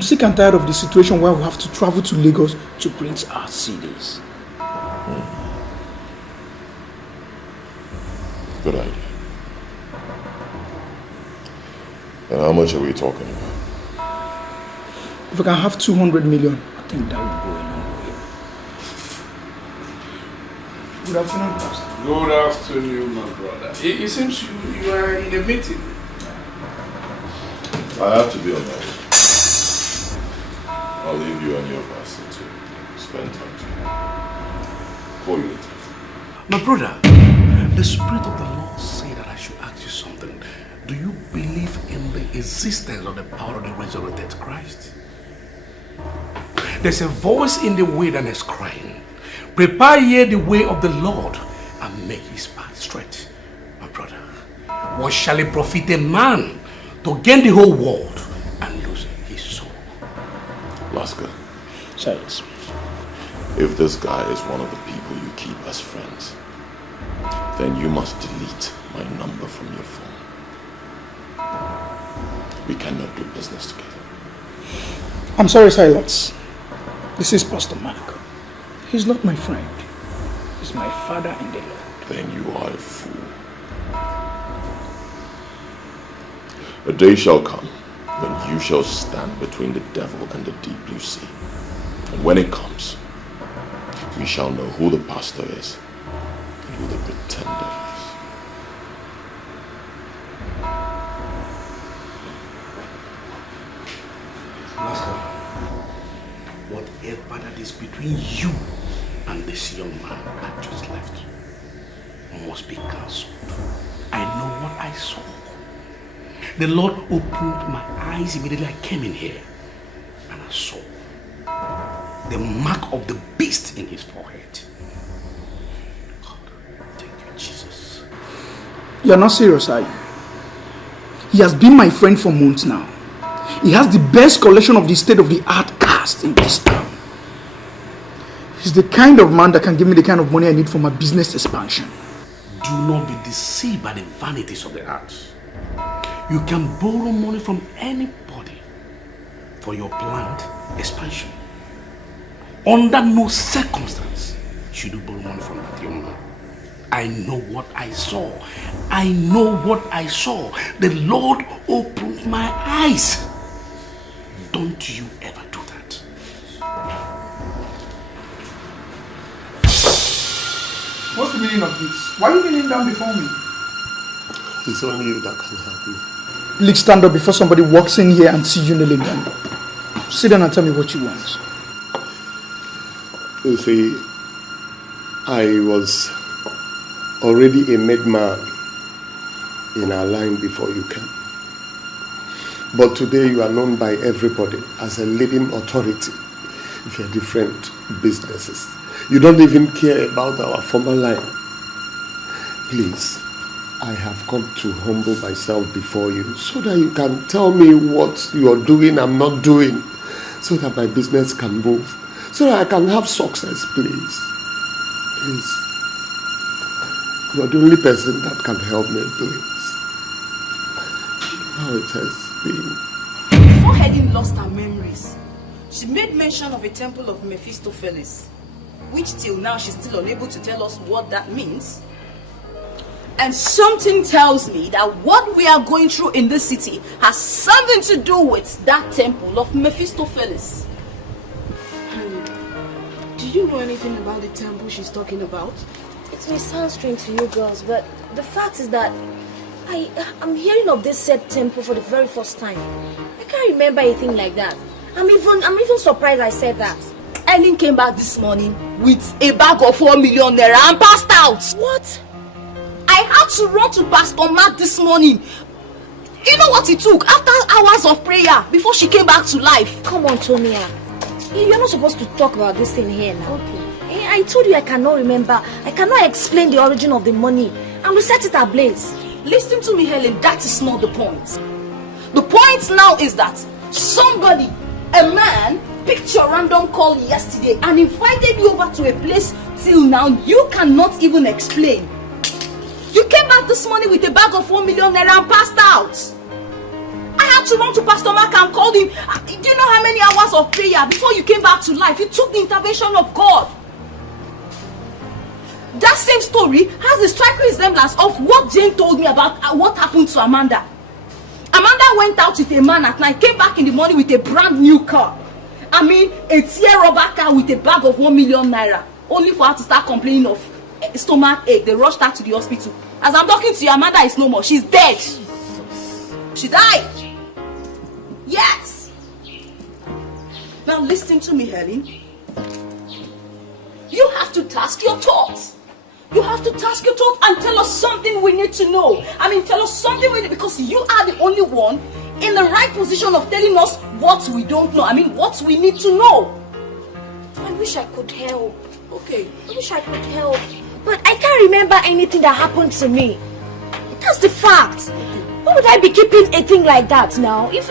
I'm sick and tired of the situation where we have to travel to Lagos to print our CDs. Good idea. And how much are we talking about? If we can have 200 million, I think that would go a long way. Good afternoon, Pastor. Good afternoon, my brother. It seems you are in a meeting. I have to be on my way. I'll leave you and your pastor to spend time together. Call you later. My brother, the Spirit of the Lord said that I should ask you something. Do you believe in the existence of the power of the resurrected Christ? There's a voice in the wilderness crying, prepare ye the way of the Lord and make his path straight. My brother, what shall it profit a man to gain the whole world and lose his soul? Laska, Silence. if this guy is one of the people you keep as friends, then you must delete my number from your phone. We cannot do business together. I'm sorry, Silas. This is Pastor Mark. He's not my friend. He's my father in the Lord. Then you are a fool. A day shall come when you shall stand between the devil and the deep blue sea. And when it comes, we shall know who the pastor is and who the pretender is. Master, whatever that is between you and this young man that just left must be cancelled. I know what I saw. The Lord opened my eyes immediately I came in here, and I saw the mark of the beast in his forehead. God, thank you, Jesus. You're not serious, are you? He has been my friend for months now. He has the best collection of the state-of-the-art cast in this town. He's the kind of man that can give me the kind of money I need for my business expansion. Do not be deceived by the vanities of the earth. You can borrow money from anybody for your planned expansion. Under no circumstance should you borrow money from that young man. I know what I saw. I know what I saw. The Lord opened my eyes. Don't you ever do that. What's the meaning of this? Why are you kneeling down before me? It's only you that can help me. Please stand up before somebody walks in here and see you kneeling down. Sit down and tell me what you want. You see, I was already a made man in our line before you came. But today you are known by everybody as a leading authority in your different businesses. You don't even care about our former line. Please, I have come to humble myself before you so that you can tell me what you are doing, I'm not doing, so that my business can move, so that I can have success, please. Please. You are the only person that can help me, please. How it has been. Before Helen lost her memories, she made mention of a temple of Mephistopheles, which till now she's still unable to tell us what that means. And something tells me that what we are going through in this city has something to do with that temple of Mephistopheles. Do you know anything about the temple she's talking about? It may sound strange to you girls, but the fact is that I'm hearing of this said temple for the very first time. I can't remember anything like that. I'm even surprised I said that. Ellen came back this morning with a bag of 4 million naira and passed out. What? I had to run to Pastor Mark this morning. You know what it took? After hours of prayer before she came back to life. Come on, Tonia. You're not supposed to talk about this thing here now. Okay. I told you I cannot remember. I cannot explain the origin of the money. And we set it ablaze. Listen to me, Helen. That is not the point. The point now is that somebody, a man, picked your random call yesterday and invited you over to a place till now you cannot even explain. You came back this morning with a bag of 1 million naira and passed out. I had to run to Pastor Mark and called him. Do you know how many hours of prayer before you came back to life? You took the intervention of God. That same story has the striking resemblance of what Jane told me about what happened to Amanda. Amanda went out with a man at night, came back in the morning with a brand new car. I mean, a tear rubber car with a bag of 1 million naira. Only for her to start complaining of stomach ache. They rushed her to the hospital. As I'm talking to you, Amanda is no more. She's dead. She died. Yes. Now listen to me, Helen. You have to task your thoughts. You have to task your thoughts and tell us something we need to know. I mean, tell us something we need, because you are the only one in the right position of telling us what we don't know. I mean, what we need to know. I wish I could help. Okay. I wish I could help. But I can't remember anything that happened to me. That's the fact. Why would I be keeping a thing like that now? If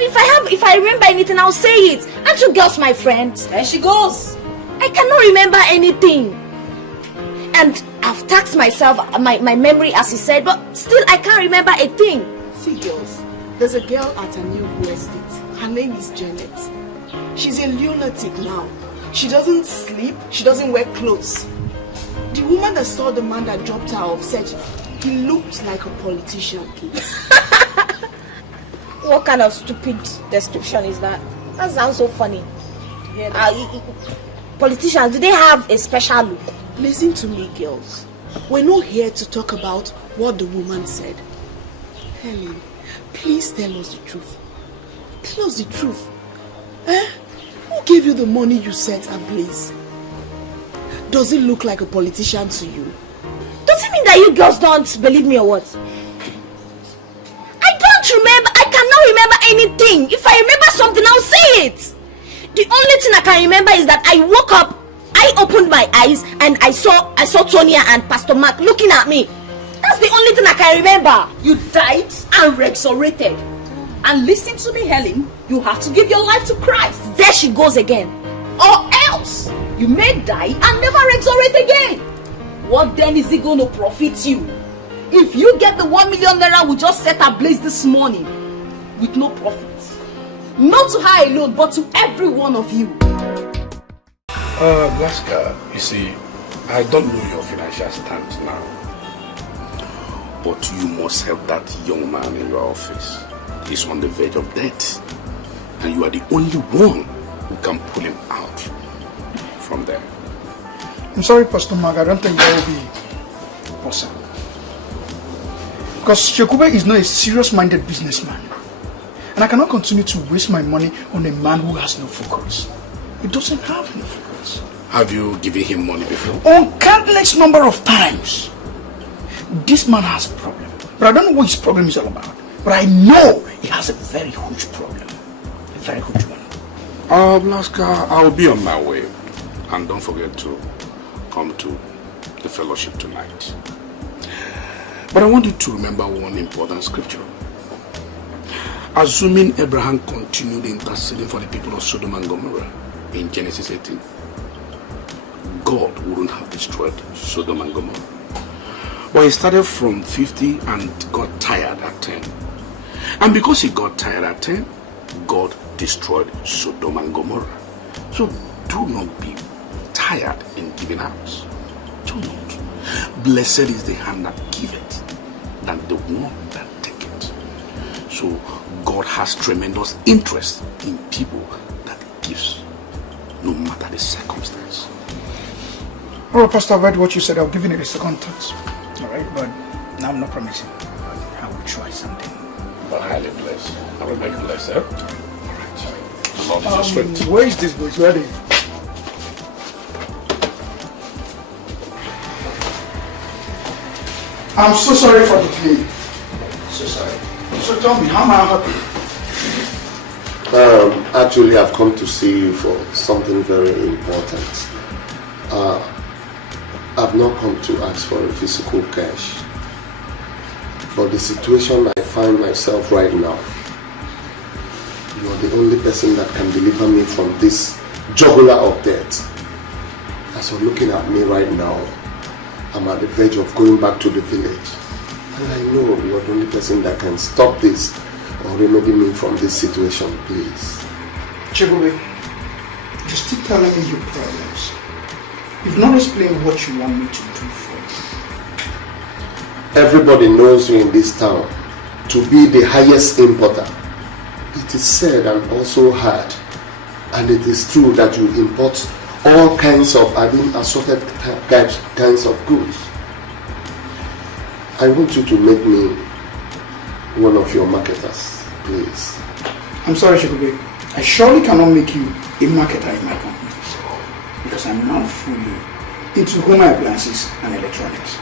I remember anything, I'll say it. Aren't you girls my friends? There she goes. I cannot remember anything. And I've taxed myself, my memory as he said, but still I can't remember a thing. See girls, there's a girl at a new estate. Her name is Janet. She's a lunatic now. She doesn't sleep, she doesn't wear clothes. The woman that saw the man that dropped her off said he looked like a politician. What kind of stupid description is that? That sounds so funny. Politicians, do they have a special look? Listen to me, girls. We're not here to talk about what the woman said. Helen, please tell us the truth. Tell us the truth. Who gave you the money you set ablaze? Does it look like a politician to you? Does it mean that you girls don't believe me or what? I don't remember. I cannot remember anything. If I remember something, I'll say it. The only thing I can remember is that I woke up, I opened my eyes, and I saw Tonya and Pastor Mark looking at me. That's the only thing I can remember. You died and resurrected. And listen to me, Helen. You have to give your life to Christ. There she goes again. Or else you may die and never resurrect again. What then is it going to profit you? If you get the 1 million naira we just set ablaze this morning with no profit. Not to her alone, but to every one of you. Blaska, you see, I don't know your financial stance now. But you must help that young man in your office. He's on the verge of death. And you are the only one who can pull him out from there. I'm sorry, Pastor Mark, I don't think that will be possible. Because Shekube is not a serious-minded businessman. And I cannot continue to waste my money on a man who has no focus. He doesn't have any focus. Have you given him money before? On countless number of times. This man has a problem. But I don't know what his problem is all about. But I know he has a very huge problem. A very huge one. Blaska, I'll be on my way. And don't forget to come to the fellowship tonight. But I want you to remember one important scripture. Assuming Abraham continued interceding for the people of Sodom and Gomorrah in Genesis 18, God wouldn't have destroyed Sodom and Gomorrah. But he started from 50 and got tired at 10. And because he got tired at 10, God destroyed Sodom and Gomorrah. So do not be tired in giving out. Do not. Blessed is the hand that giveth, than the one that taketh. So God has tremendous interest in people that gives, no matter the circumstance. All right, Pastor, I've heard what you said. I'll give you a second thought. All right, but now I'm not promising. I will try something. But highly blessed. I will make you blessed, eh? All right. The Lord is your strength. Where is this boy? Where are they? I'm so sorry for the delay. So sorry. So tell me, how am I happy? Actually, I've come to see you for something very important. I've not come to ask for a physical cash. For the situation I find myself right now, you are the only person that can deliver me from this jugular of death. As you're looking at me right now, I'm at the verge of going back to the village. And I know you are the only person that can stop this or remedy me from this situation, please. Chigube, you still telling me your problems. You've not explained what you want me to do for you. Everybody knows you in this town to be the highest importer. It is said and also heard, and it is true that you import all kinds of assorted kinds of goods. I want you to make me one of your marketers, please. I'm sorry, Chigube. I surely cannot make you a marketer in my company because I'm now fully into home appliances and electronics.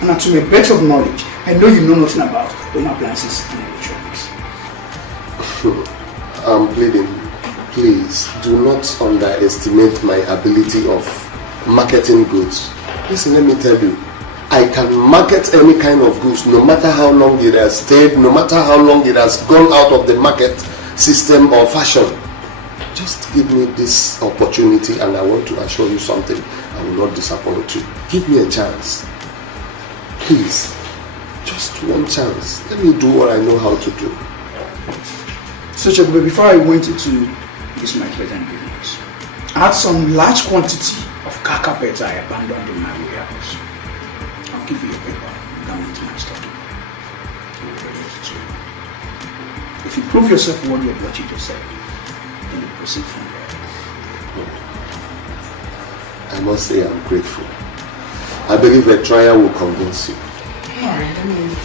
And to my best of knowledge, I know you know nothing about home appliances and electronics. I'm pleading, please do not underestimate my ability of marketing goods. Listen, let me tell you, I can market any kind of goods, no matter how long it has stayed, no matter how long it has gone out of the market system or fashion. Just give me this opportunity and I want to assure you something. I will not disappoint you. Give me a chance. Please. Just one chance. Let me do what I know how to do. So Chigube, before I went into this my present business, I had some large quantity of car carpets I abandoned in my warehouse. I'll give you a paper down into my stock. If you prove yourself worthy of what you just said, then you proceed from there. I must say I'm grateful. I believe a trial will convince you. Alright, I mean...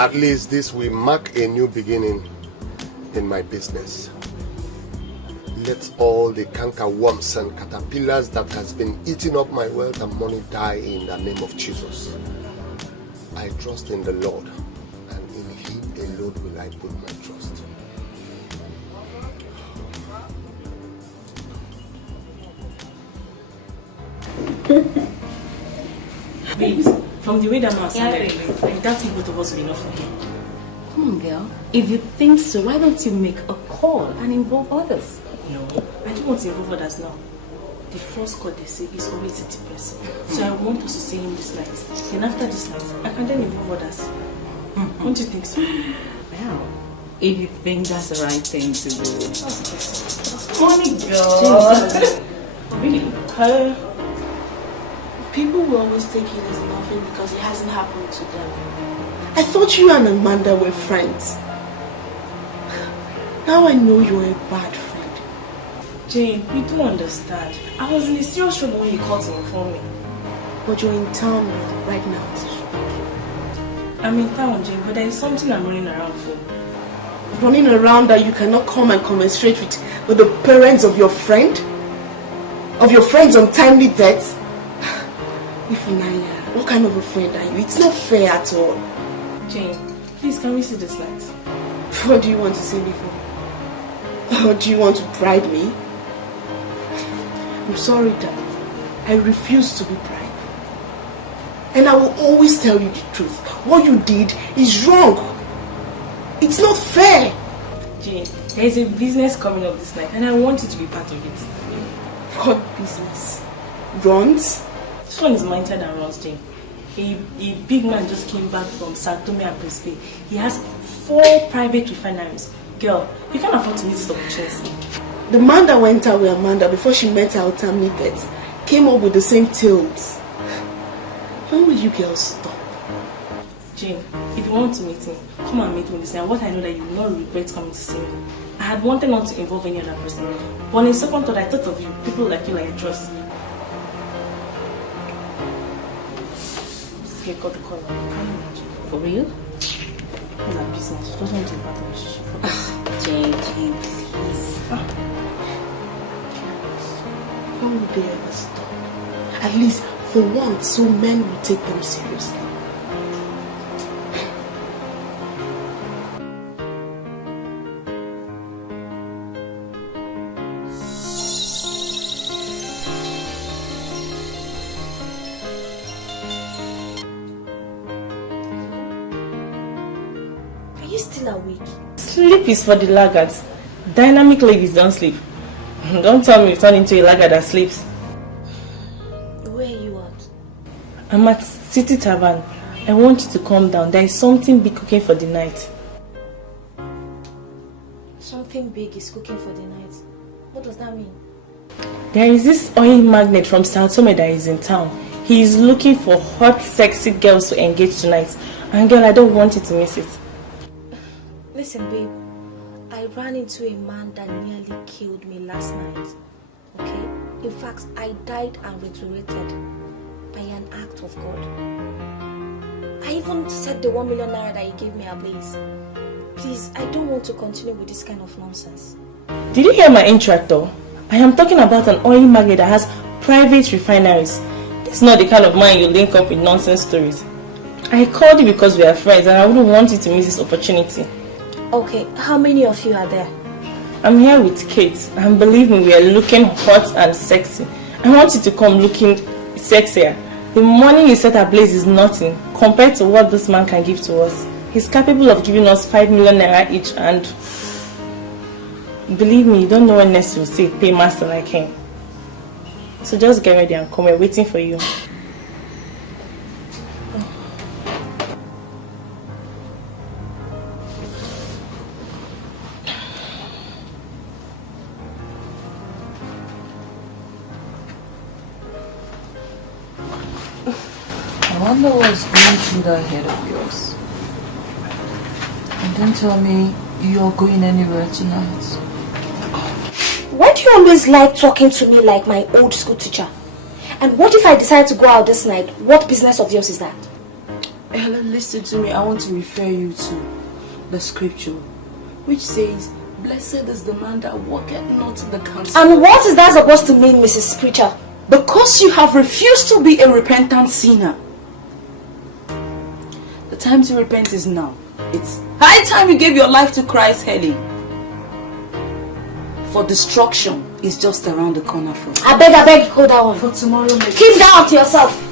At least this will mark a new beginning in my business. Let all the cankerworms and caterpillars that has been eating up my wealth and money die in the name of Jesus. I trust in the Lord, and in Him alone will I put my trust. Babes, from the way that man sounded, I doubt if both of us will be enough for him. Come on, girl. If you think so, why don't you make a call and involve others? No, I don't want to involve others now. The first call they say is always a person. So I want us to see him this night. Then after this night, I can then involve others. Don't you think so? Well, if you think that's the right thing to do. Funny girl. Really? People will always take it as nothing because it hasn't happened to them. I thought you and Amanda were friends. Now I know you're a bad friend. Jane, you don't understand. I was in a serious trouble when you called to inform me. But you're in town right now. I'm in town, Jane, but there is something I'm running around for. Running around that you cannot come and commensurate with the parents of your friend? Of your friend's untimely death? Ifunanya, what kind of a friend are you? It's not fair at all. Jane, please, can we see this light? What do you want to see me for? Or do you want to bribe me? I'm sorry, Dad. I refuse to be bribed. And I will always tell you the truth. What you did is wrong. It's not fair. Jane, there is a business coming up this night and I want you to be part of it. What business? Runs? This one is mightier than runs, Jane. A big man just came back from Sao Tome and Principe. He has 4 private refineries. Girl, you can't afford to miss this opportunity. The man that went out with Amanda before she met her intermediate came up with the same tales. When will you girls stop? Jane, if you want to meet me, come and meet me this night. What I know that you will not regret coming to see me. I had wanted not to involve any other person. But in second thought, I thought of you. People like you, like I trust. This girl got the call. Can you imagine? For real? It's a business. She doesn't want to be part of the relationship. Jane, please. When will they ever stop? At least for once, so men will take them seriously. Are you still awake? Sleep is for the laggards. Dynamic ladies don't sleep. Don't tell me you've turned into a laggard that sleeps. Where are you at? I'm at City Tavern. I want you to calm down. There is something big cooking for the night. Something big is cooking for the night. What does that mean? There is this oil magnate from Sao Tome that is in town. He is looking for hot, sexy girls to engage tonight. And girl, I don't want you to miss it. Listen, babe. I ran into a man that nearly killed me last night. Okay? In fact, I died and resurrected by an act of God. I even set the 1 million naira that he gave me ablaze. Please, I don't want to continue with this kind of nonsense. Did you hear my intro though? I am talking about an oil magnate that has private refineries. This is not the kind of man you link up with nonsense stories. I called you because we are friends and I wouldn't want you to miss this opportunity. Okay, how many of you are there? I'm here with Kate, and believe me, we are looking hot and sexy. I want you to come looking sexier. The money you set ablaze is nothing compared to what this man can give to us. He's capable of giving us 5 million naira each, and believe me, you don't know when next you'll see pay master like him. So just get ready and come, we're waiting for you. I wonder what's going through that head of yours. And don't tell me you're going anywhere tonight. Why do you always like talking to me like my old school teacher? And what if I decide to go out this night? What business of yours is that? Helen, listen to me. I want to refer you to the scripture, which says, "Blessed is the man that walketh not in the counsel." And what is that supposed to mean, Mrs. Preacher? Because you have refused to be a repentant sinner. The time to repent is now. It's high time you gave your life to Christ, Helen. For destruction is just around the corner from you. I beg, hold that one. For tomorrow, maybe. Keep that to yourself.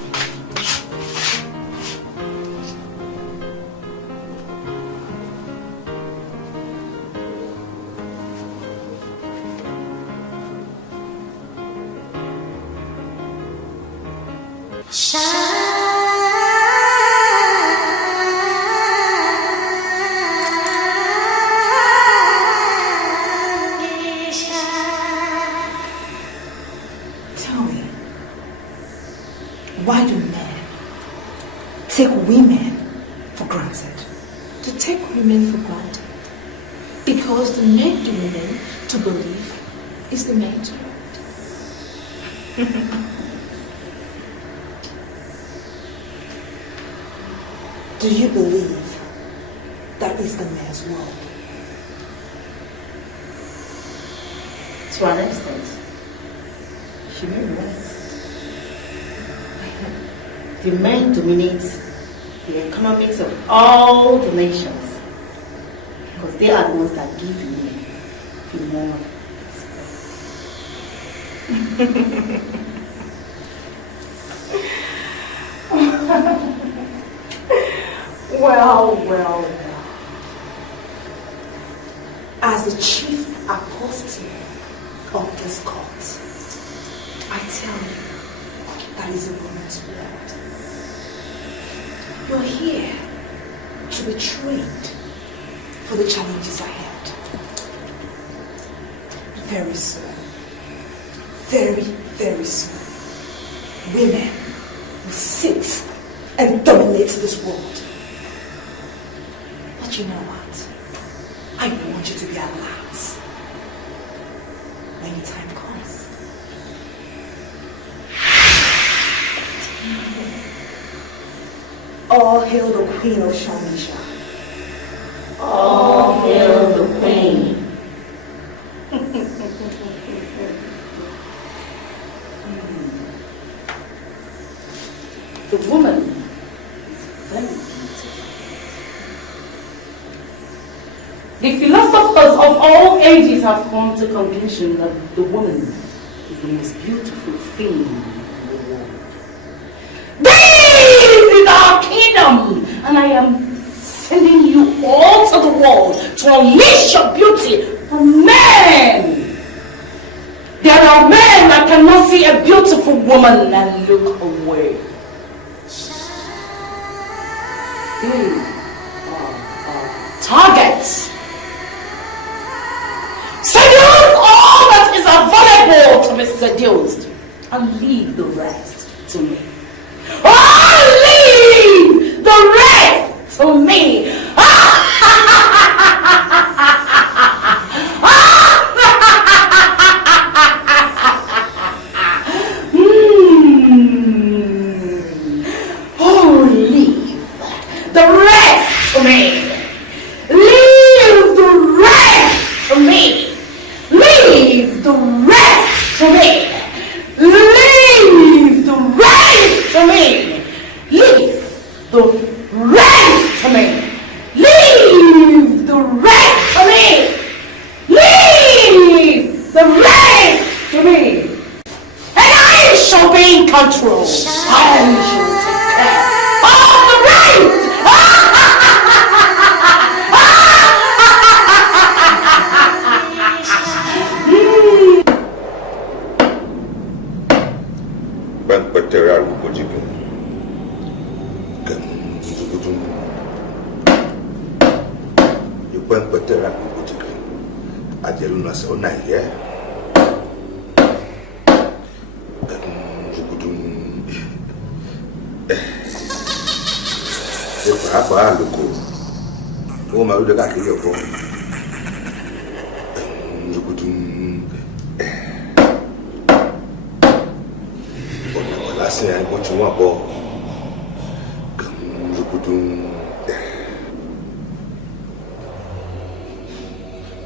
Tell me, why do men take women for granted? To take women for granted. Because the make the women to believe is the man to hurt. Do you believe that is the man's world? To an extent, she may be right. The men dominate the economies of all the nations because they are the ones that give women the more. well now. As the chief apostle of this court, I tell you, that is a woman's word. You're here to be trained for the challenges ahead. Very soon, very, very soon, women will sit and dominate this world. But you know what? I want you to be alert when the time comes. All hail the Queen of Shamisha. All hail the Queen. The woman is very beautiful. The philosophers of all ages have come to the conclusion that the woman is the most beautiful thing in the world. This is our kingdom, and I am sending you all to the world to unleash your beauty for men. There are men that cannot see a beautiful woman and look away. They are targets. Seduce all that is available to be seduced, and leave the rest to me. Oh, leave the rest to me. Oh, leave the rest to me. Leave the rest to me. Leave the rest to me. Leave the rest to me. Leave the rest to me. Leave the rest to me. Leave the rest to me. And I shall be in control. I shall take care of the rest.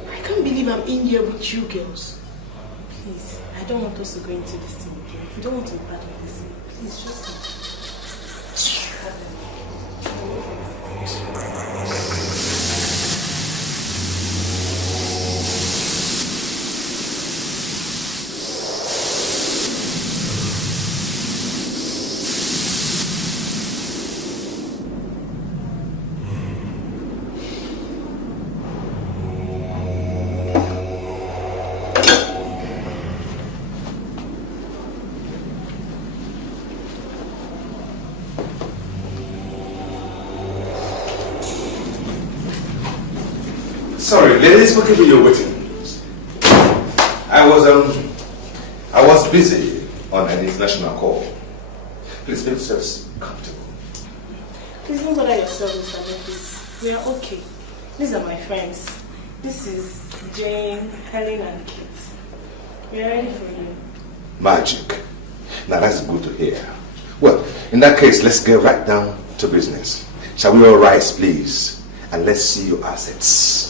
I can't believe I'm in here with you girls. Please, I don't want us to go into this thing again. If you don't want to be part of this thing, please just leave. Sorry, ladies, for keeping you waiting. I was busy on an international call. Please make yourselves comfortable. Please don't bother yourself, Mr. Memphis. We are okay. These are my friends. This is Jane, Helen, and Kate. We are ready for you. Magic. Now that's good to hear. Well, in that case, let's get right down to business. Shall we all rise, please? And let's see your assets.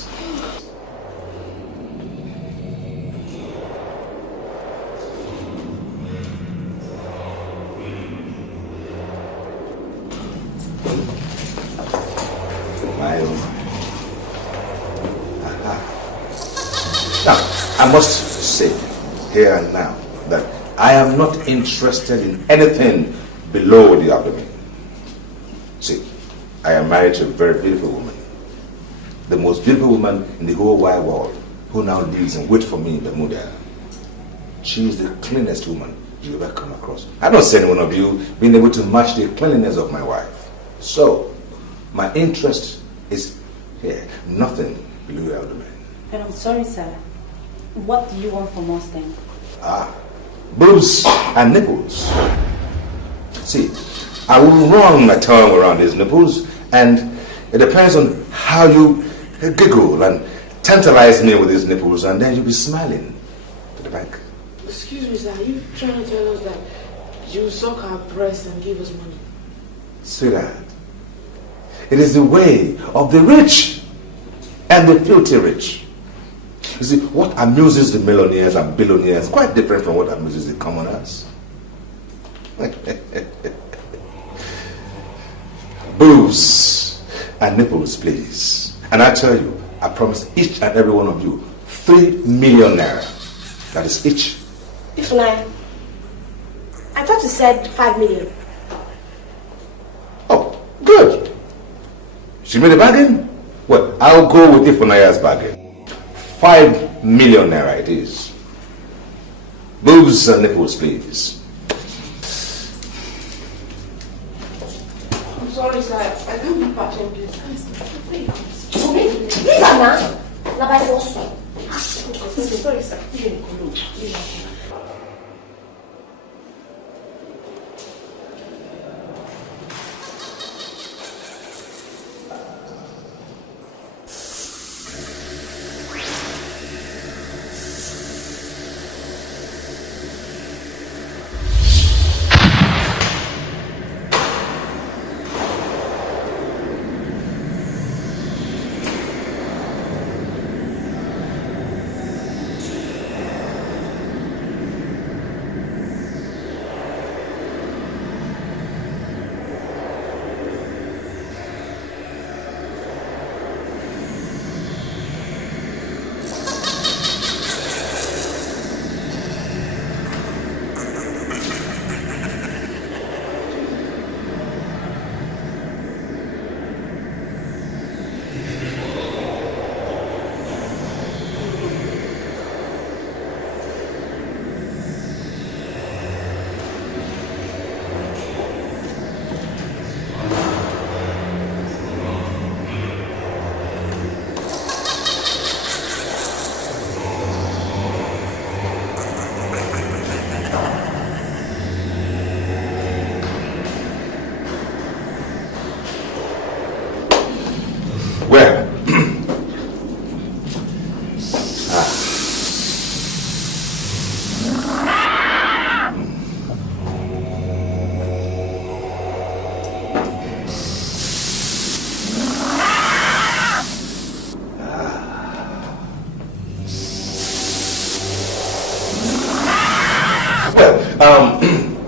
Now, I must say here and now that I am not interested in anything below the abdomen. See, I am married to a very beautiful woman. The most beautiful woman in the whole wide world, who now lives and waits for me in Bermuda. She is the cleanest woman you ever come across. I don't see any one of you being able to match the cleanliness of my wife. So, my interest is here, nothing below your domain. But I'm sorry, sir. What do you want from us then? Boobs and nipples. See, I will run my tongue around these nipples, and it depends on how you giggle and tantalize me with these nipples, and then you'll be smiling to the bank. Excuse me, sir. Are you trying to tell us that you suck our breasts and give us money? Sweetheart, it is the way of the rich and the filthy rich. You see, what amuses the millionaires and billionaires is quite different from what amuses the commoners. Boobs and nipples, please. And I tell you, I promise each and every one of you 3 million naira. That is each. If I thought you said 5 million. Oh, good. She made a bargain? Well, I'll go with Ifunaya's bargain. 5 million naira it is. Boobs and nipples, please. I'm sorry, sir. I can't be patient, please. Leave her now. Now by force. Sorry, sir.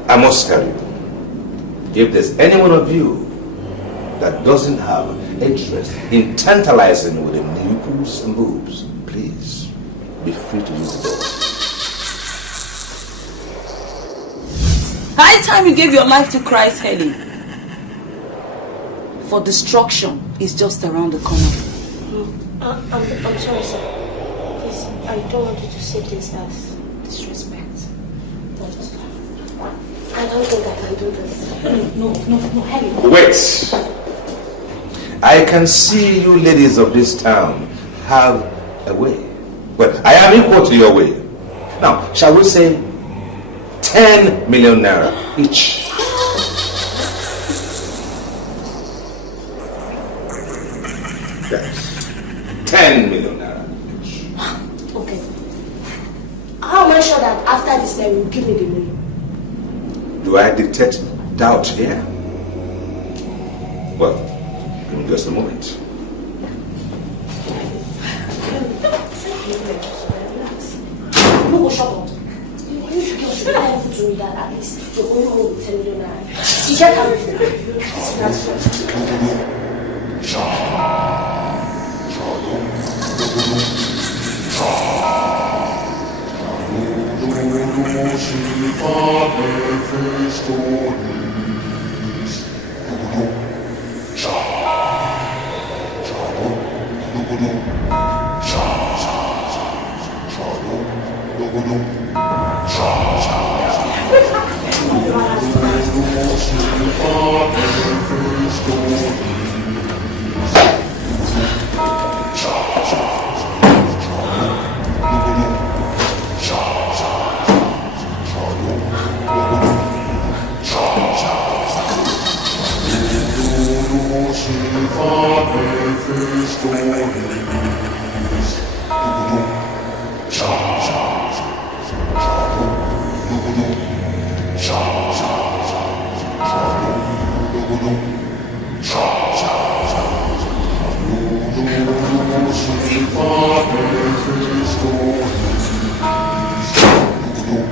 I must tell you, if there's any one of you that doesn't have interest in tantalizing with the nipples and boobs, please be free to use the door. High time you gave your life to Christ, Helen. For destruction is just around the corner. I'm sorry, sir. Please, I don't want you to see this as disrespect. I don't think I can do this. No, Helen. Wait! I can see you ladies of this town have a way. Well, I am equal to your way. Now, shall we say 10 million naira each? Yes. 10 million naira each. Okay. How am I sure that after this time you will give me the money? Do I detect doubt here? Well, in just a moment. No, shut up. You should be able to me that at least you're going home with 10 million naira. You get everything.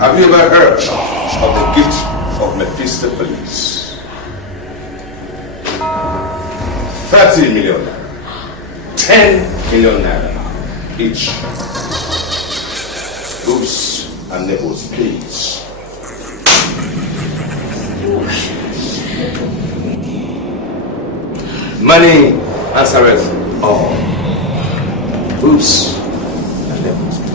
Have you ever heard of the gift of Mephistopheles? 30 million, 10 million naira each. Boobs and nipples, please. Money answereth all. Boobs and nipples, please.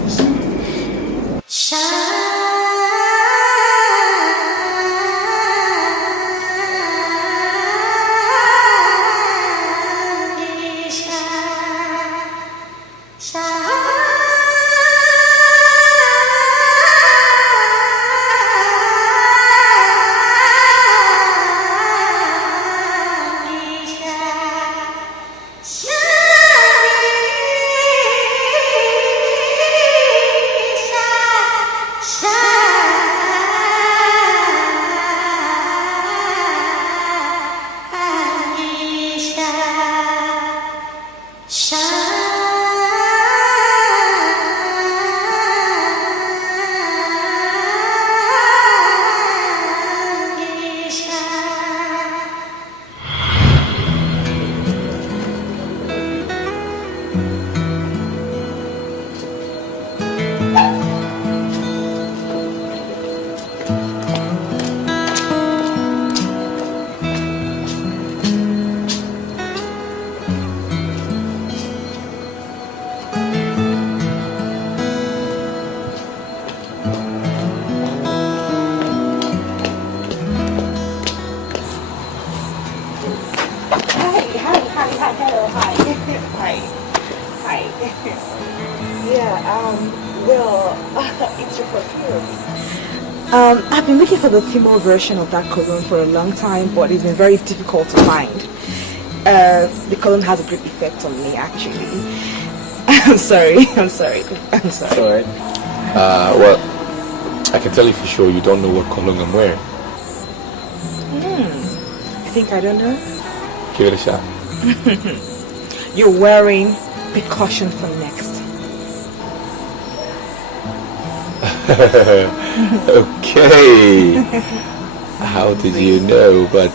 I've been looking for the female version of that cologne for a long time, but it's been very difficult to find. The cologne has a great effect on me, actually. I'm sorry. Alright. Well, I can tell you for sure you don't know what cologne I'm wearing. I think I don't know. Give it a shot. You're wearing percussion for next. Okay. How did you know? But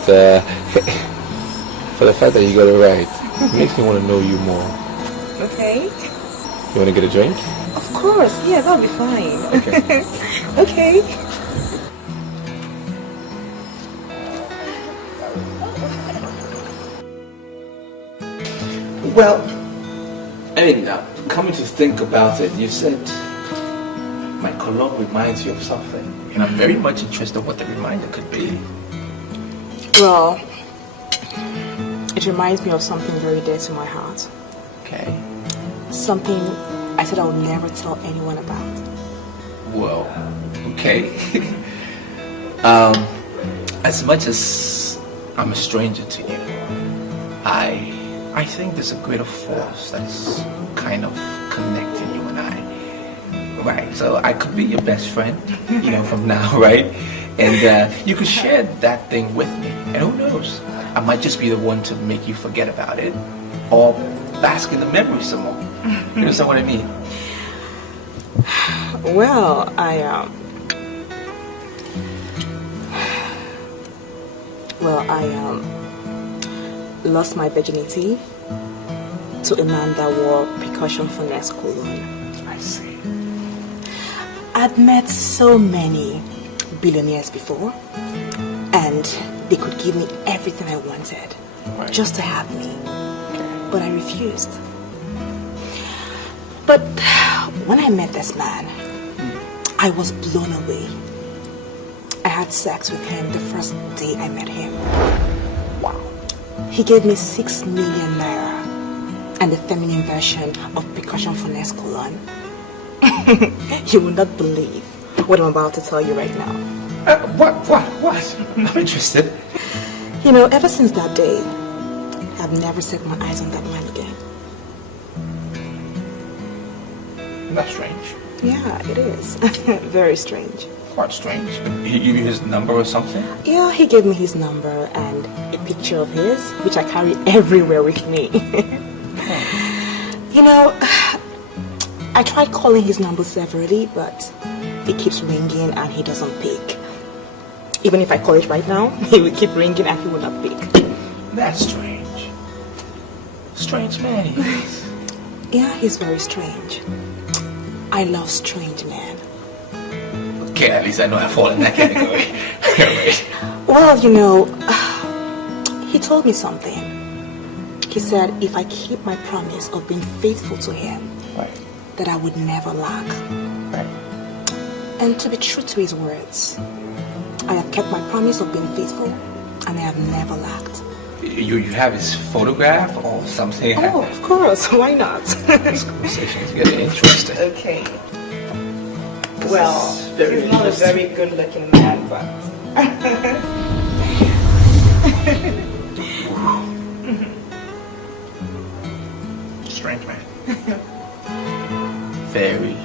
for the fact that you got it right, it makes me want to know you more. Okay. You want to get a drink? Of course. Yeah, that'll be fine. Okay. Okay. Well, I mean, coming to think about it, you said my cologne reminds you of something, and I'm very much interested in what the reminder could be. Well, it reminds me of something very dear to my heart. Okay. Something I said I would never tell anyone about. Well, okay. As much as I'm a stranger to you, I think there's a greater force that's kind of connecting you and I. Right, so I could be your best friend, from now, right? And you could share that thing with me. And who knows? I might just be the one to make you forget about it or bask in the memory some more. You understand what I mean? Well, I lost my virginity to a man that wore percussion finesse cologne. I see. I'd met so many billionaires before, and they could give me everything I wanted, just to have me. But I refused. But when I met this man, I was blown away. I had sex with him the first day I met him. Wow. He gave me 6 million naira and the feminine version of percussion for next colon. You will not believe what I'm about to tell you right now. What? I'm interested. You know, ever since that day, I've never set my eyes on that man again. That's strange. Yeah, it is. Very strange. Quite strange. But he gave you his number or something? Yeah, he gave me his number and a picture of his, which I carry everywhere with me. You know, I tried calling his number severally, but it keeps ringing and he doesn't pick. Even if I call it right now, he will keep ringing and he will not pick. That's strange. Strange man he is. Yeah, he's very strange. I love strange men. Okay, at least I know I fall in that category. Right. Well, you know, he told me something. He said if I keep my promise of being faithful to him, Right. that I would never lack. Right. And to be true to his words, I have kept my promise of being faithful and I have never lacked. You have his photograph or something? Oh, of course. Why not? This conversation is getting interesting. Okay. Well, he's not a very good-looking man, but... Strange man. Very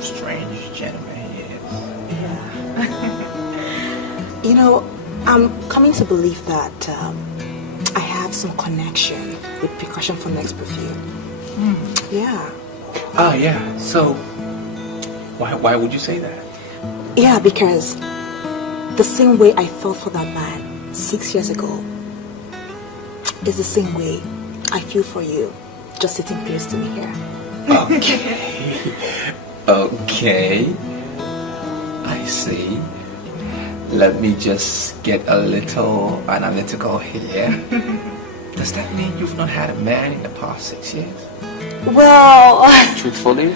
strange gentleman he is. Yeah. You know, I'm coming to believe that I have some connection with percussion for next perfume. Yeah. Oh, yeah. So, why would you say that? Yeah, because the same way I felt for that man 6 years ago is the same way I feel for you just sitting close to me here. Okay. Okay. I see. Let me just get a little analytical here. Does that mean you've not had a man in the past 6 years? Well... Truthfully?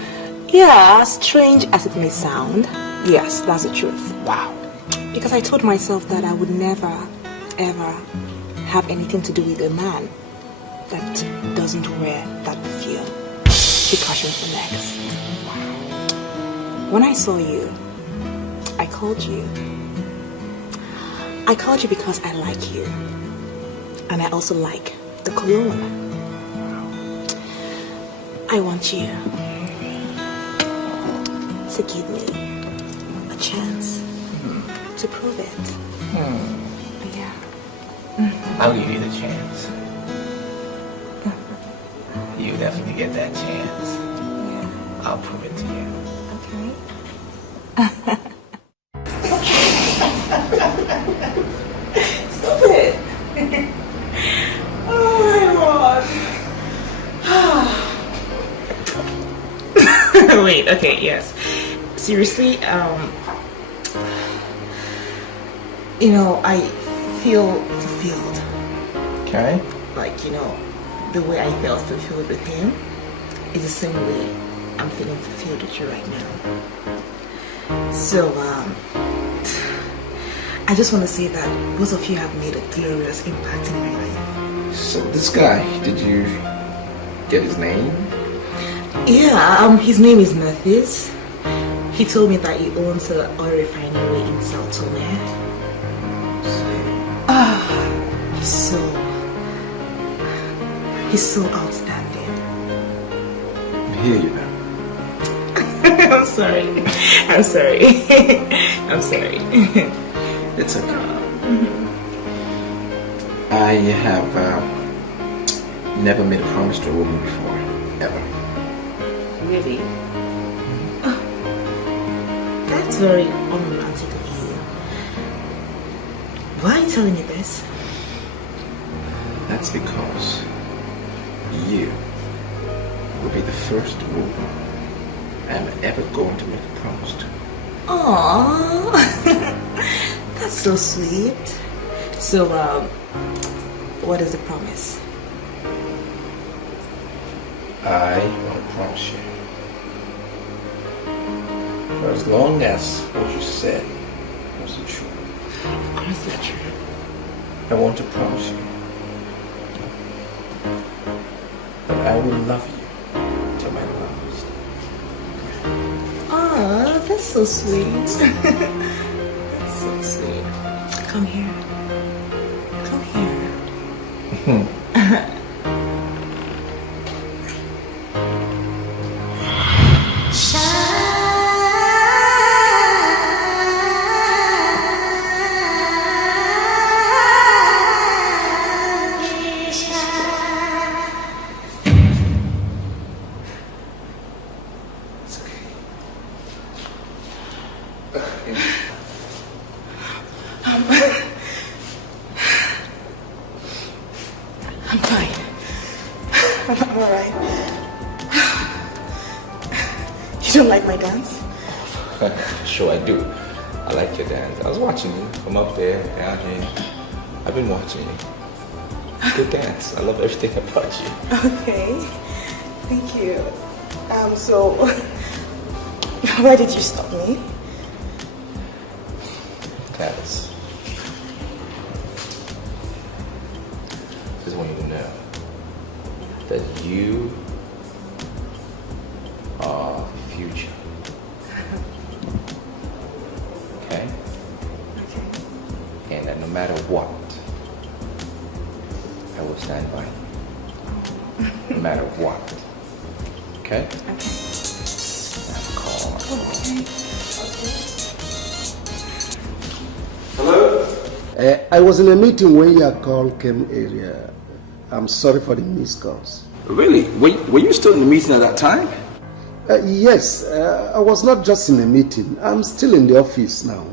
Yeah, strange as it may sound, yes, that's the truth. Wow. Because I told myself that I would never, ever have anything to do with a man that doesn't wear that perfume. Percussion for next. When I saw you, I called you. I called you because I like you. And I also like the cologne. I want you to give me a chance to prove it. Yeah. I'll give you the chance. You definitely get that chance. Yeah. I'll prove it to you. Okay. Stop it. Oh my God. Wait, okay, yes. Seriously, you know, I feel fulfilled. Okay. Like, you know, the way I felt fulfilled with him is the same way I'm feeling fulfilled with you right now. So, I just want to say that both of you have made a glorious impact in my life. So this guy, did you get his name? Yeah, his name is Memphis. He told me that he owns an oil refinery in South Tome. He's so outstanding. I hear you now. I'm sorry. I'm sorry. I'm sorry. It's okay. I have never made a promise to a woman before, ever. Really? Oh, that's very unromantic of you. Why are you telling me this? That's because you will be the first woman I'm ever going to make a promise to. Aww, that's so sweet. So, what is the promise? I want to promise you As long as what you said was the truth. Of course it's true. I want to promise you that I will love you till my last. Oh, that's so sweet. That's so sweet. Come here. Come here. I'm fine. I'm alright. You don't like my dance? Sure I do. I like your dance. I was watching you from up there, down here. I've been watching you. Good dance. I love everything about you. Okay. Thank you. So why did you stop me? Gladys. Just want you to know that you are the future. Okay? And that no matter what, I will stand by you. No matter what. Okay? Okay. Call. Okay. Hello? I was in a meeting when your call came earlier. I'm sorry for the missed calls. Really? Were you still in the meeting at that time? Yes, I was not just in a meeting. I'm still in the office now.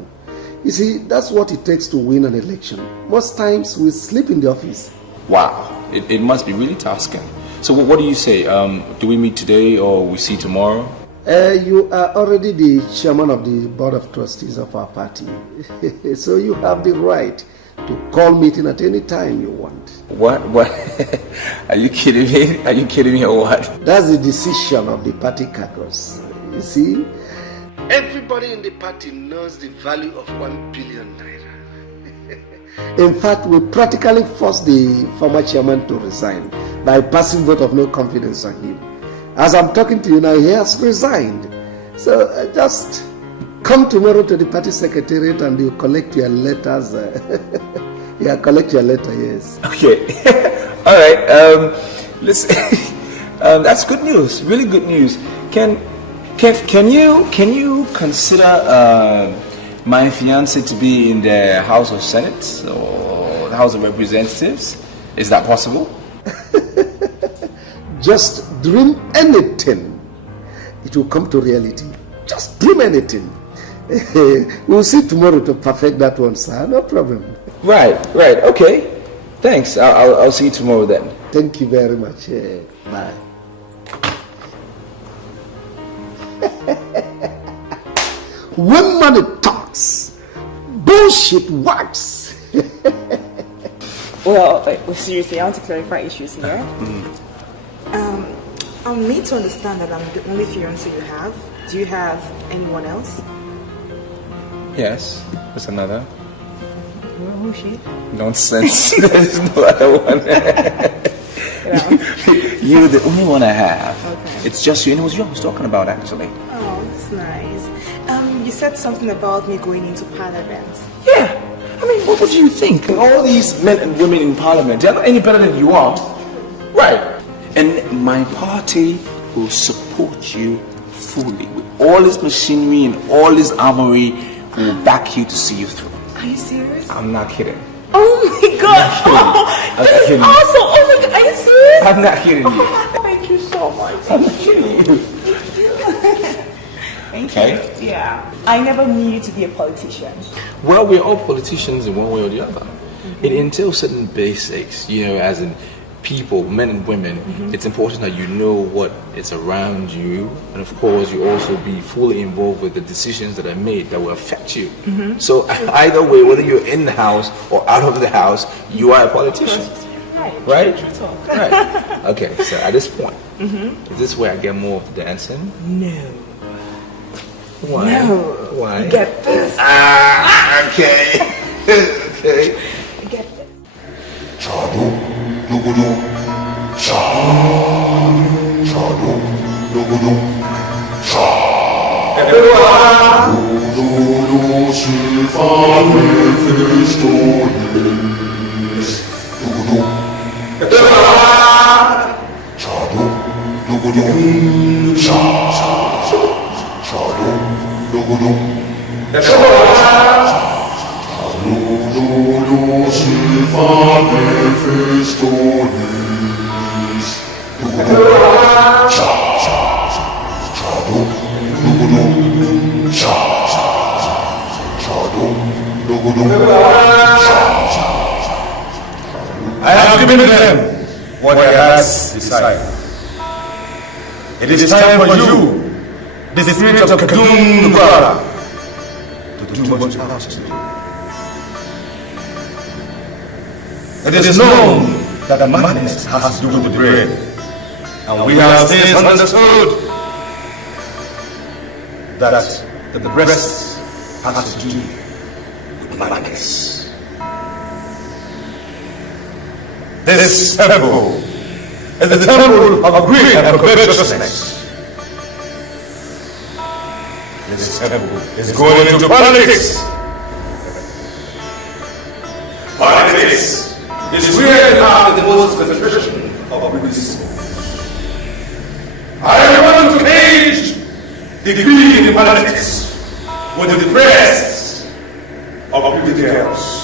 You see, that's what it takes to win an election. Most times we sleep in the office. Wow, it must be really tasking. So what do you say? Do we meet today or we see tomorrow? You are already the chairman of the board of trustees of our party. So you have the right to call meeting at any time you want. What? Are you kidding me? Are you kidding me or what? That's the decision of the party caucus. You see, everybody in the party knows the value of 1 billion naira. In fact, we practically forced the former chairman to resign by passing vote of no confidence on him. As I'm talking to you now, he has resigned. So just come tomorrow to the party secretariat and you collect your letters. Yeah, collect your letter, yes. Okay. All right. Listen, that's good news. Really good news. Can you consider my fiance to be in the House of Senate or the House of Representatives? Is that possible? Just dream anything. It will come to reality. Just dream anything. We'll see tomorrow to perfect that one, sir. No problem. Right. Okay. Thanks. I'll see you tomorrow then. Thank you very much. Bye. When money talks, bullshit works. Well, seriously, I want to clarify issues here. I'm made to understand that I'm the only fiancé you have. Do you have anyone else? Yes. There's another. Well, who's she? Nonsense. There's no other one. You're the only one I have. Okay. It's just you, and it was you I was talking about actually. Oh, that's nice. You said something about me going into parliament. Yeah. I mean, what do you think? All these men and women in parliament, they're not any better than you are. Right. And my party will support you fully. With all this machinery and all this armory, we will back you to see you through. Are you serious? I'm not kidding. Oh my god! This is awesome! Oh my god, are you serious? I'm not kidding you. Thank you so much. I'm not kidding you. Thank Okay. you. Yeah. I never knew you to be a politician. Well, we're all politicians in one way or the other. It entails certain basics, as in people, men and women. It's important that you know what is around you, and of course you also be fully involved with the decisions that are made that will affect you. So either way, whether you're in the house or out of the house, you are a politician. Right? Right. Okay, so at this point, is this where I get more of the dancing? No. Why? No. Why? Get this. Okay. Okay. Get this. Chado, dogodo, chado, chado, dogodo, chado, dogodo, silfane festones, dogodo, chado, dogodo, chado, chado, dogodo, Dodo silfane festones, dogodo, chado, dogodo, chado, dogodo, I have given them what their hearts desire. It is time for you, the spirit of Kadum Gwara, to do what you have to do. It is known that the madness has to do with the brain, and we have since understood that the breast has to do with madness. This temple is the temple of greed and covetousness. This temple is going into politics. Politics is where you have the most concentration of resources. I want to cage the greed in politics with the breasts of beauty girls.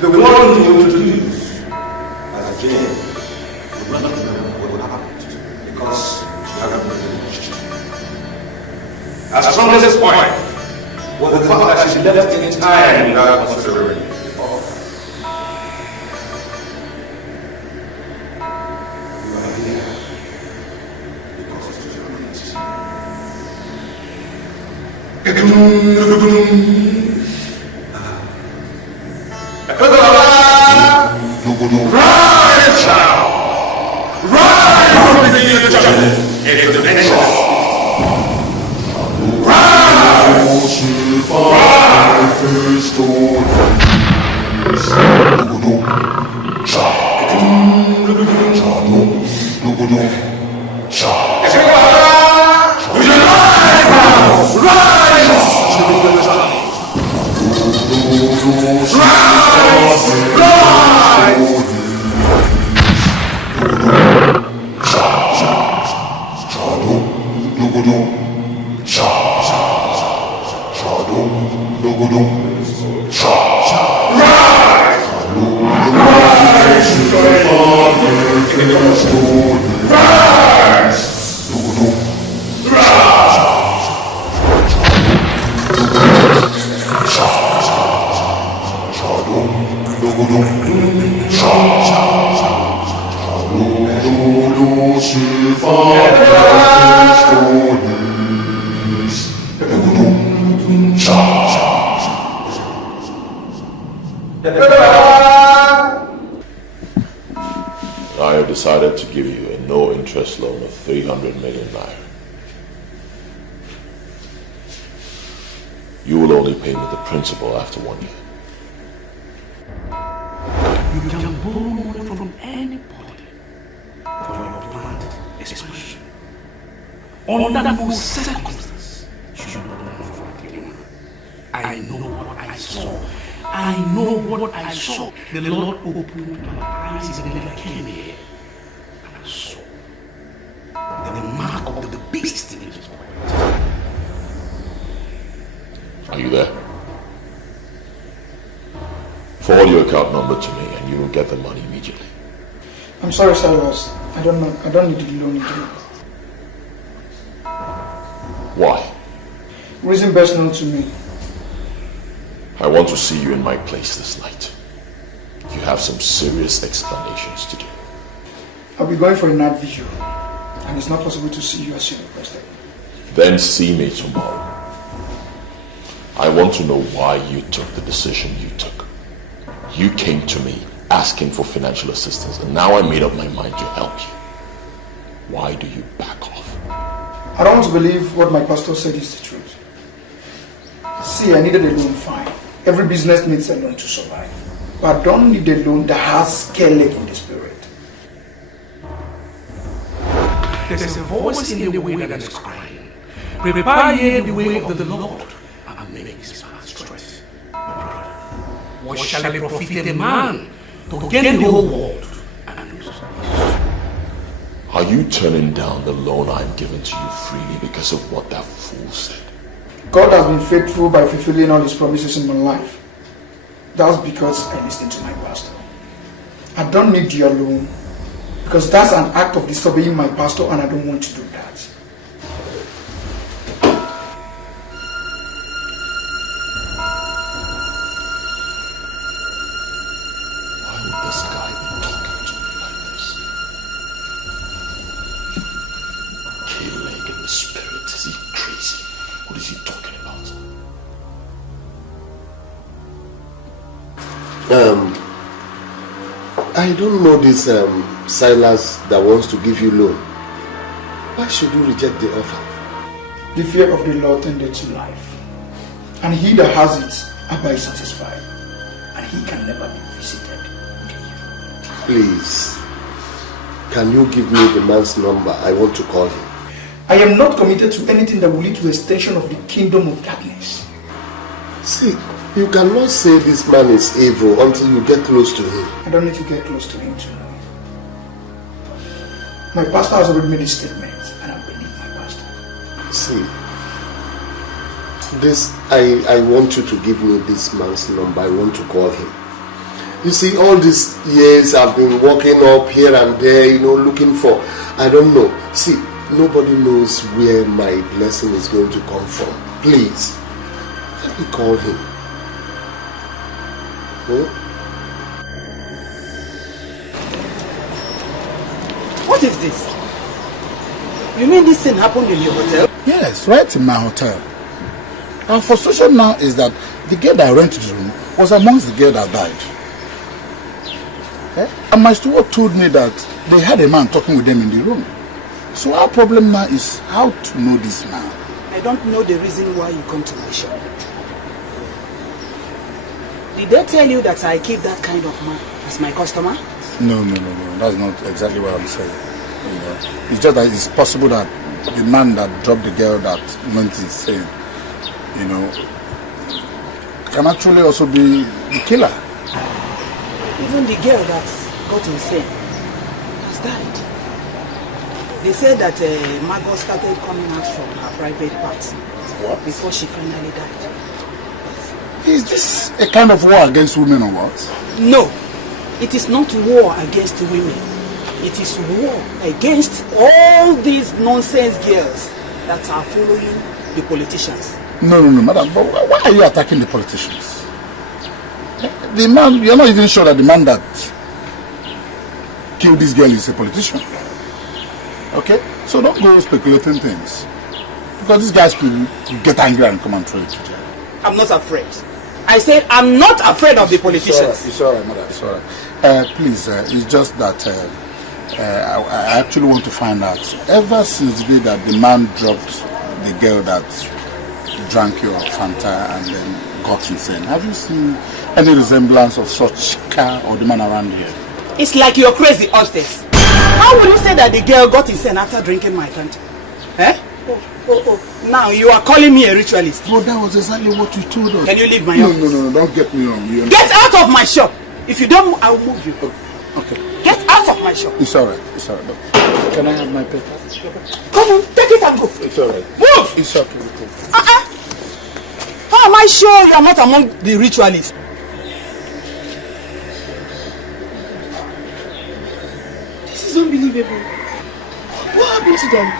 The one you introduce as a Jane will not remember what happened because you haven't been reached. As from this point was the fact that she left entirely without considering the offer. You are here because of your Rise now! Rise from the jungle into the next one! Rise! I have decided to give you a no-interest loan of 300 million naira. You will only pay me the principal after 1 year. You can borrow money from anybody for your planned expansion. Under no circumstances should you not confront anyone. I know what I saw. I know what I saw. The Lord opened my eyes and then I came here. And I saw the mark of the beast in his pocket. Are you there? Forward your account number to me and you will get the money immediately. I'm sorry, Cyrus. I don't need the loan again. Why? Reason best known to me. I want to see you in my place this night. You have some serious explanations to do. I'll be going for a night vigil, and it's not possible to see you as you requested. Then see me tomorrow. I want to know why you took the decision you took. You came to me asking for financial assistance, and now I made up my mind to help you. Why do you back off? I don't want to believe what my pastor said is the truth. See, I needed a loan, fine. Every business needs a loan to survive. But I don't need a loan that has scale leg in the spirit. There's a voice in the way that is crying. Prepare ye the way of the Lord and make his path straight. What shall it profit a man to gain the whole world and lose his soul? Are you turning down the loan I'm giving to you freely because of what that fool said? God has been faithful by fulfilling all his promises in my life. That's because I listened to my pastor. I don't need your loan because that's an act of disobeying my pastor and I don't want to do that. Why would this guy be talking to me like this? K-leg in the spirit, is he crazy? What is he talking about? I don't know this Silas that wants to give you loan. Why should you reject the offer? The fear of the Lord tended to life, and he that has it abide satisfied, and he can never be visited with evil. Please, can you give me the man's number? I want to call him. I am not committed to anything that will lead to extension of the kingdom of darkness. See, you cannot say this man is evil until you get close to him. I don't need to get close to him to know him. My pastor has already made a statement, and I believe my pastor. See, this I want you to give me this man's number. I want to call him. You see, all these years I've been walking up here and there, looking for, I don't know. See, nobody knows where my blessing is going to come from. Please, let me call him. What is this? You mean this thing happened in your hotel? Yes, right in my hotel. Our frustration now is that the girl that rented the room was amongst the girl that died. And my steward told me that they had a man talking with them in the room. So our problem now is how to know this man. I don't know the reason why you come to my shop. Did they tell you that I keep that kind of man as my customer? No. That's not exactly what I'm saying. It's just that it's possible that the man that dropped the girl that went insane, can actually also be the killer. Even the girl that got insane has died. They said that Margot started coming out from her private parts before she finally died. Is this a kind of war against women or what? No, it is not war against women. It is war against all these nonsense girls that are following the politicians. No, madam, but why are you attacking the politicians? The man, you're not even sure that the man that killed this girl is a politician. Okay? So don't go speculating things. Because these guys could get angry and come and throw it to jail. I'm not afraid. I said I'm not afraid of the politicians. It's alright, madam. It's alright. Please, it's just that I actually want to find out. Ever since the day that the man dropped the girl that drank your Fanta and then got insane, have you seen any resemblance of such car or the man around here? It's like you're crazy, hostess. How would you say that the girl got insane after drinking my Fanta? Oh. Now you are calling me a ritualist. Well, that was exactly what you told us. Can you leave my office? No, don't get me wrong. Get out of my shop! If you don't, I will move you. Okay. Get out of my shop. It's alright. Can I have my paper? Come on, take it and go. It's alright. Move! It's okay. How am I sure you are not among the ritualists? This is unbelievable. What happened to them?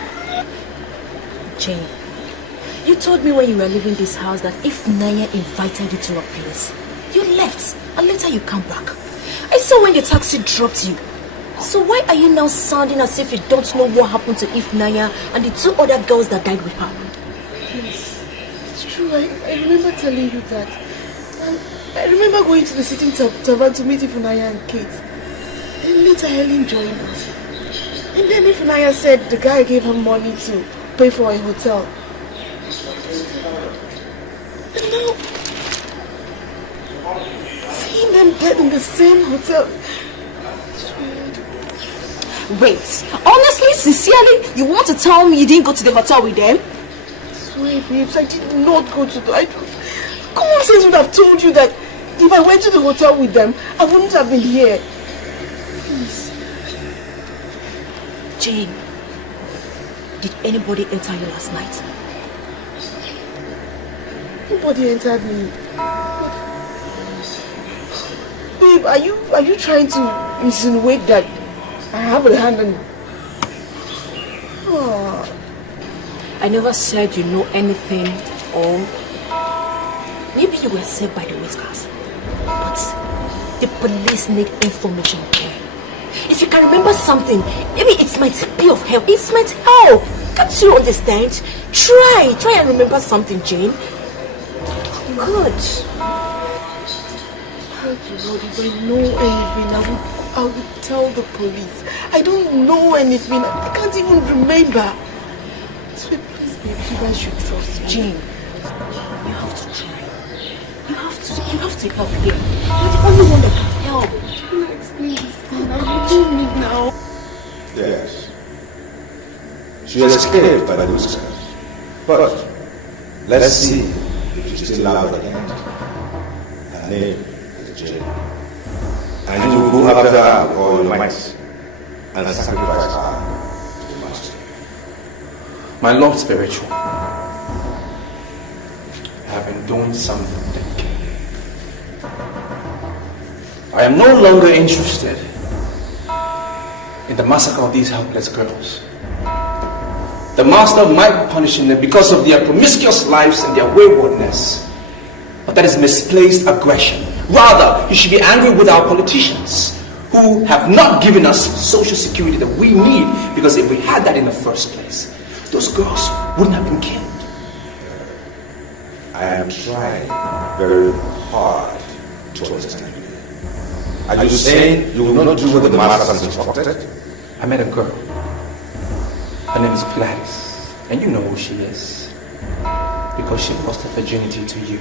Jane, you told me when you were leaving this house that if Naya invited you to a place, you left and later you come back. I saw when the taxi dropped you. So why are you now sounding as if you don't know what happened to Naya and the 2 other girls that died with her? Yes, it's true. I remember telling you that. And I remember going to the sitting tavern to meet Naya and Kate. And later Helen joined us. And then Naya said the guy gave her money to pay for a hotel. And now, seeing them dead in the same hotel. Wait, honestly, sincerely, you want to tell me you didn't go to the hotel with them? Sweet babes, I did not go to the... Common sense would have told you that if I went to the hotel with them, I wouldn't have been here. Please. Jane, did anybody enter you last night? Nobody entered me. Babe, are you trying to insinuate that I have a hand in... Oh. I never said you know anything, or maybe you were saved by the whiskers. But the police need information here. If you can remember something, maybe it might be of help. It might help. Can't you understand? Try and remember something, Jane. Good. Thank you, Lord. If I know anything, I would tell the police. I don't know anything. I can't even remember. So please, baby, you guys should trust me. Jane, you have to try. You have to help here. You're the only one that can help. Can I explain this thing? I really need now. Yes. She has escaped by the whiskers. But let's see if she's still alive at the end. Her name is Jane. And you will go after her with all your might and sacrifice her to the master. My Lord Spiritual, I have been doing something. I am no longer interested in the massacre of these helpless girls. The master might be punishing them because of their promiscuous lives and their waywardness, but that is misplaced aggression. Rather, you should be angry with our politicians who have not given us social security that we need, because if we had that in the first place, those girls wouldn't have been killed. I am trying very hard to understand you. Are you saying you will not do what the master has instructed? I met a girl. Her name is Gladys, and you know who she is, because she lost her virginity to you.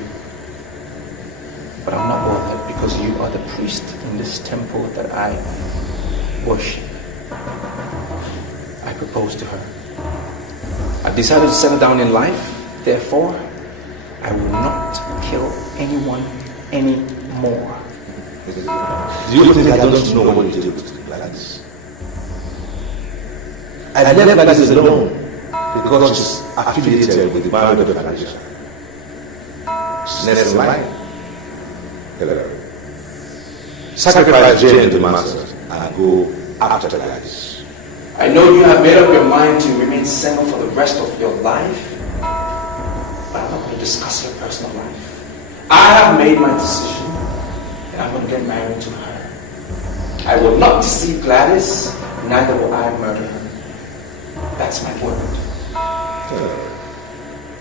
But I'm not bothered, because you are the priest in this temple that I worship. I proposed to her. I decided to settle down in life, therefore, I will not kill anyone anymore. Do you think I don't know what you did with Gladys? I left Gladys alone because she's affiliated with the band of Nigeria. She's next in line. Hello. Sacrifice Jane to the masters and go after Gladys. I know you have made up your mind to remain single for the rest of your life, but I'm not going to discuss your personal life. I have made my decision, and I'm going to get married to her. I will not deceive Gladys, neither will I murder her. That's my word.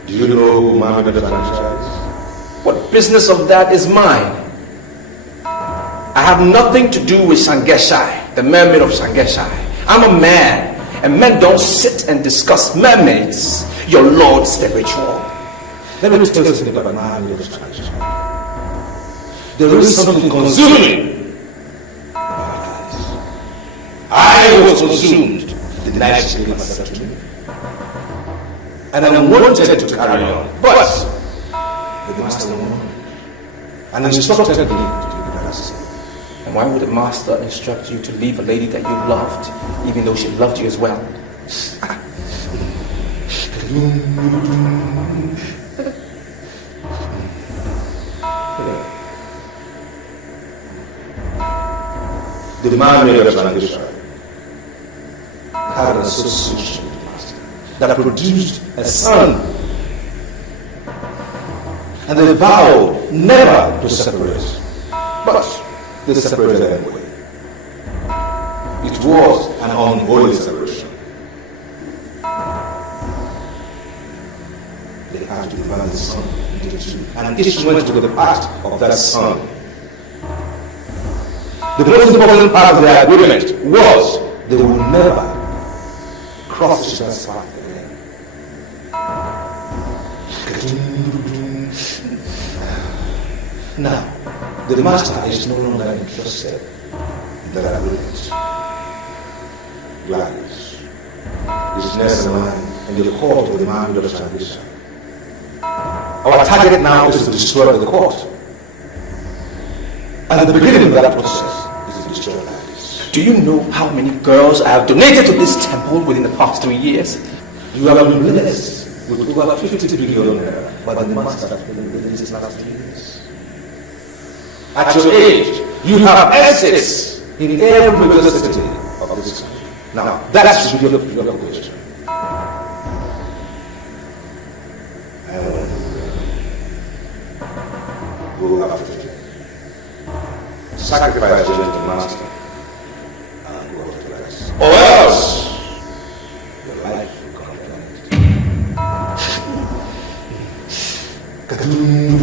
Do you know who Mohammed the franchise? What business of that is mine? I have nothing to do with Shangeshai, the mermaid of Shangeshai. I'm a man, and men don't sit and discuss mermaids, your Lord Spiritual. Let me tell you something about Mohammed of Shangeshai. There is something consuming about Gladys. I was consumed the night she gave herself to me. and I wanted to carry on, but the master warned and instructed me to do that. And why would the master instruct you to leave a lady that you loved, even though she loved you as well? The man made a transition, had an association with the master that produced a son, and they vowed never to separate, but they separated anyway. It was an unholy separation. They had to divide the son into two, and each went to the path of that son. The most important part of the agreement was they would never cross each other's path again. Now, the master is no longer interested in that agreement. Gladys is next in line in the court of the man of transition. Our target now is to destroy the court. And at the beginning of that process, do you know how many girls I have donated to this temple within the past 3 years? You have been blessed with over 50 billion naira by the master within these last 3 years. At your age, you have assets in every major city of this country. Now, that should be your question. I want to go after you. Sacrifice to the master. Or else your life will come to an end.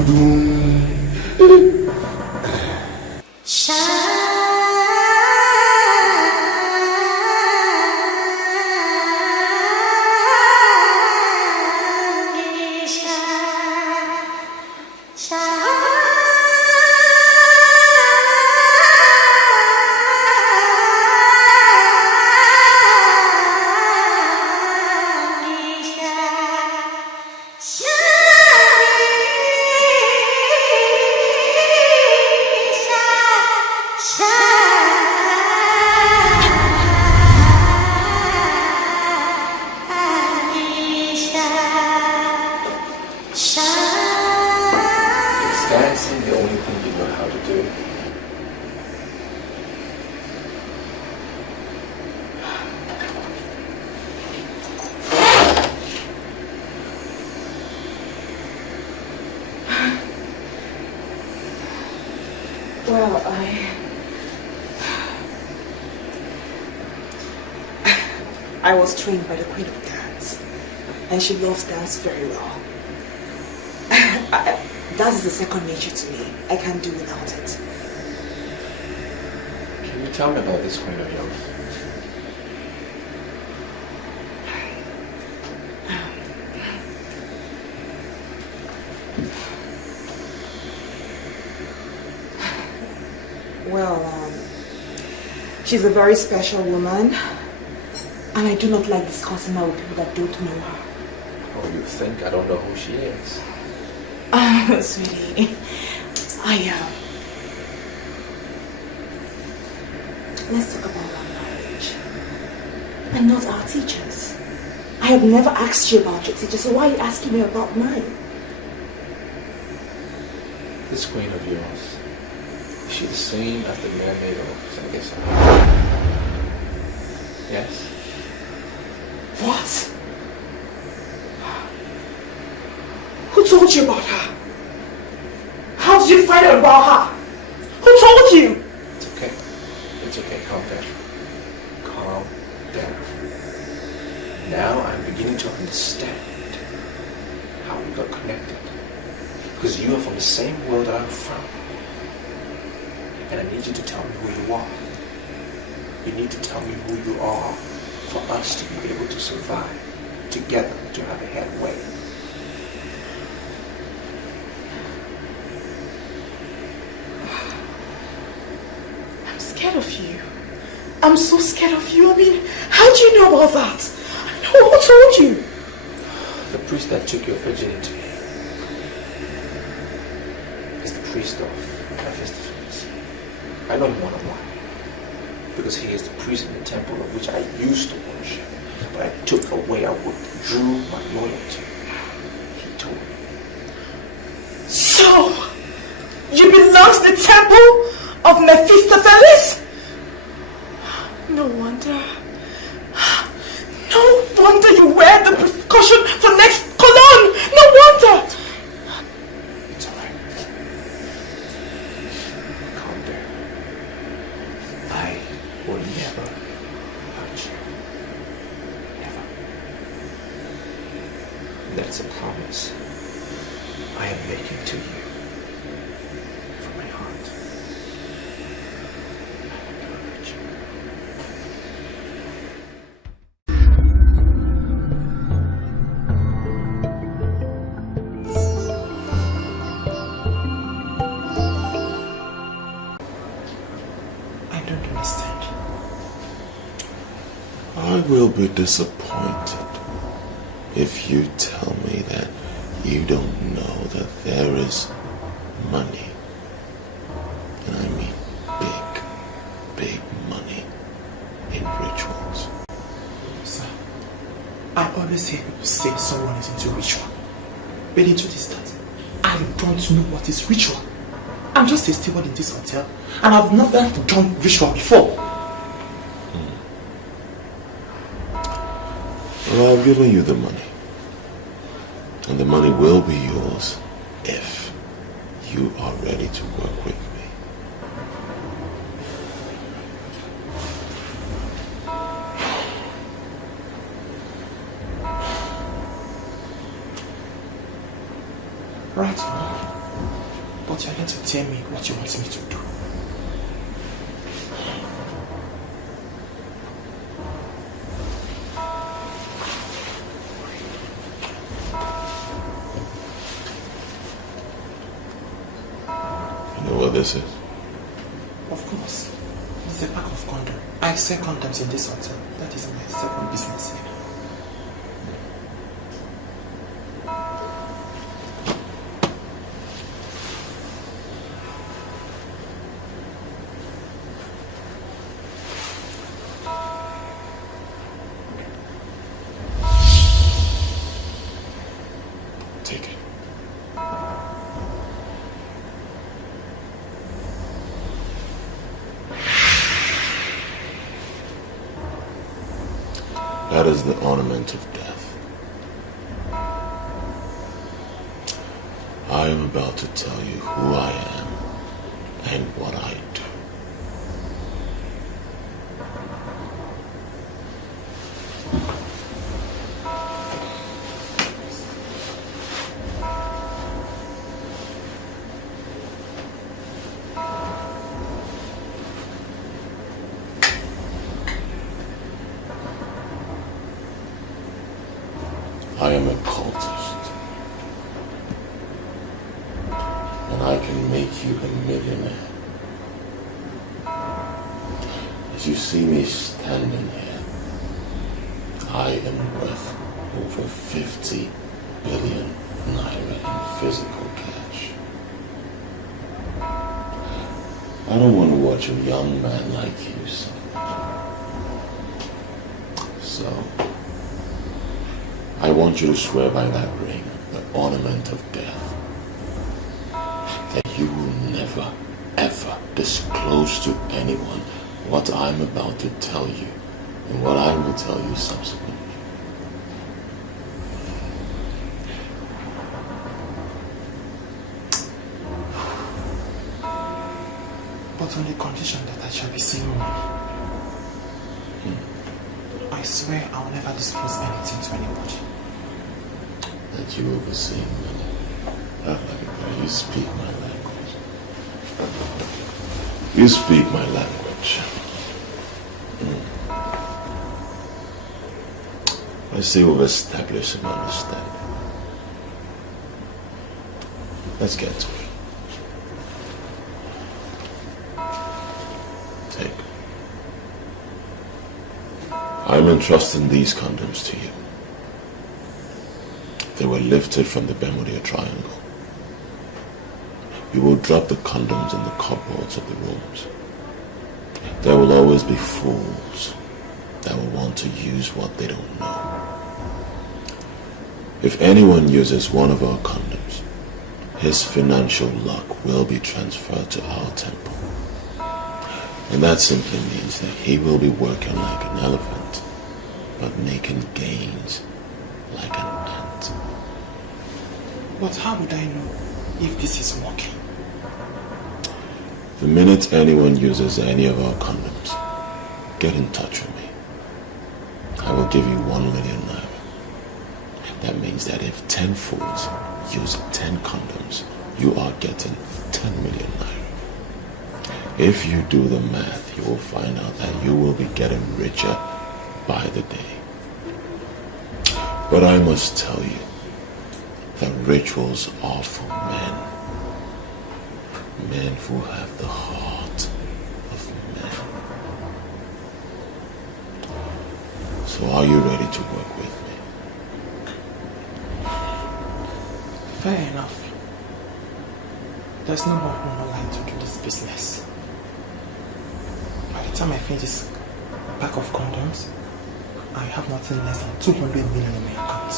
I was trained by the Queen of Dance, and she loves dance very well. Dance is a second nature to me. I can't do without it. Can you tell me about this queen of yours? Well, she's a very special woman, and I do not like discussing her with people that don't know her. Oh, you think I don't know who she is? Sweetie, let's talk about our marriage and not our teachers. I have never asked you about your teachers, so why are you asking me about mine? This queen of yours, is she the same as the mermaid of Sangesa? Yes? What? Who told you about her? How did you find out about her? Who told you? It's okay. It's okay. Calm down. Calm down. Now I'm beginning to understand how we got connected. Because you are from the same world that I'm from. And I need you to tell me who you are. You need to tell me who you are for us to be able to survive together, to have a headway. I'm scared of you. I'm so scared of you. I mean, how do you know about that? Who told you? The priest that took your virginity is the priest of Mephistopheles. I know him one-on-one because he is the priest in the temple of which I used to worship, but I took away, I withdrew my loyalty. He told me. So, you belong to the temple of Mephistopheles? No wonder. No wonder you wear the precaution for next cologne. No wonder. It's alright. Calm down. I will never hurt you. Never. That's a promise I am making to you from my heart. I will never hurt you. I don't understand. I will be disappointed if you tell me that you don't know that there is money, and I mean big, big money in rituals. Sir, I always hear people say someone is into ritual. But the truth is that I don't know what is ritual. I'm just a steward in this hotel, and I've never done ritual before. Well, I've given you the money. And the money will be yours if you are ready to work with me. Right. But you're going to tell me what you want me to do. This is? Of course. It's a pack of condoms. I sell condoms in this hotel. That is my second business here. Take it. That is the ornament of death. I am about to tell you who I am and what I do. I am a cultist, and I can make you a millionaire. As you see me standing here, I am worth over 50 billion naira in physical cash. I don't want to watch a young man like you suffer. So, I want you to swear by that ring, the ornament of death, that you will never, ever disclose to anyone what I'm about to tell you and what I will tell you subsequently. But on the condition that I shall be seeing money. I swear I will never disclose anything to anybody. That you will be seeing money. You speak my language. You speak my language. I see we've established an understanding. Let's get to it. Take. I'm entrusting these condoms to you. They were lifted from the Bermuda Triangle. You will drop the condoms in the cupboards of the rooms. There will always be fools that will want to use what they don't know. If anyone uses one of our condoms, his financial luck will be transferred to our temple. And that simply means that he will be working like an elephant, but making gains like an ant. But how would I know if this is working? The minute anyone uses any of our condoms, get in touch with me. I will give you 1 million naira. That means that if 10 fools use 10 condoms, you are getting 10 million naira. If you do the math, you will find out that you will be getting richer by the day. But I must tell you that rituals are for men. Men who have the heart of men. So are you ready to work with me? Fair enough. There's no one who will like to do this business. By the time I finish this pack of condoms, I have nothing less than 200 million in my account.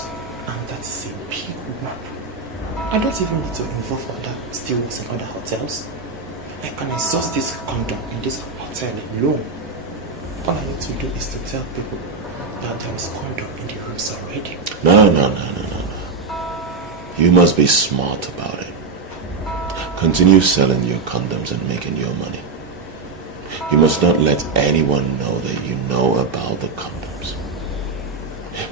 And that is a big one. I don't even need to involve other stewards in other hotels. I can exhaust this condom in this hotel alone. All I need to do is to tell people that there is condom in the rooms already. No. You must be smart about it. Continue selling your condoms and making your money. You must not let anyone know that you know about the condoms.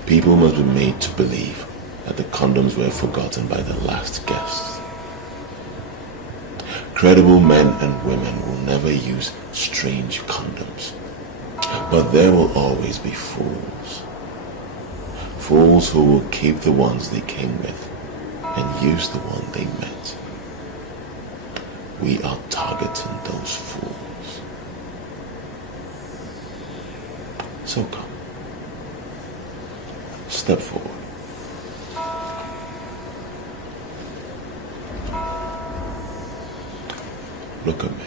People must be made to believe that the condoms were forgotten by the last guests. Credible men and women will never use strange condoms. But there will always be fools. Fools who will keep the ones they came with and use the one they met. We are targeting those fools. So come. Step forward. Look at me.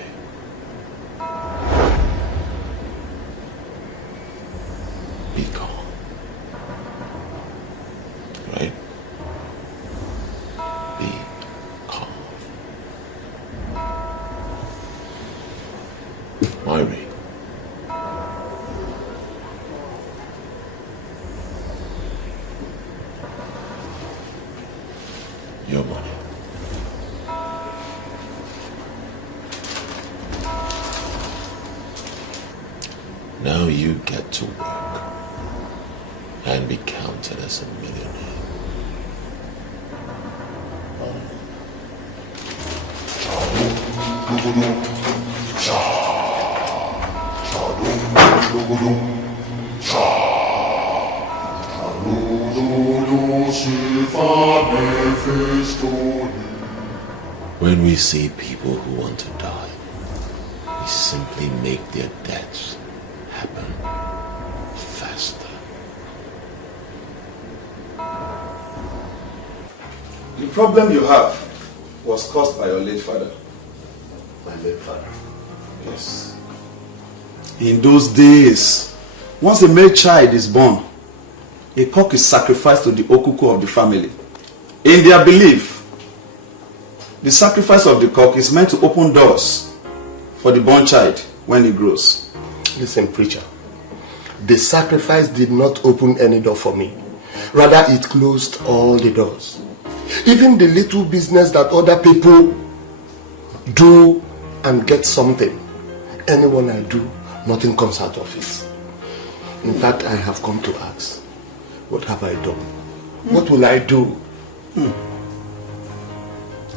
Be calm. Right? Be calm. Myri. Your money. Now you get to work and be counted as a millionaire. When we see people who want to die, we simply make their deaths happen faster. The problem you have was caused by your late father. My late father? Yes. In those days, once a male child is born, a cock is sacrificed to the okuko of the family. In their belief, the sacrifice of the cock is meant to open doors for the born child when he grows. Listen, preacher. The sacrifice did not open any door for me. Rather, it closed all the doors. Even the little business that other people do and get something, anyone I do, nothing comes out of it. In fact, I have come to ask, what have I done? What will I do?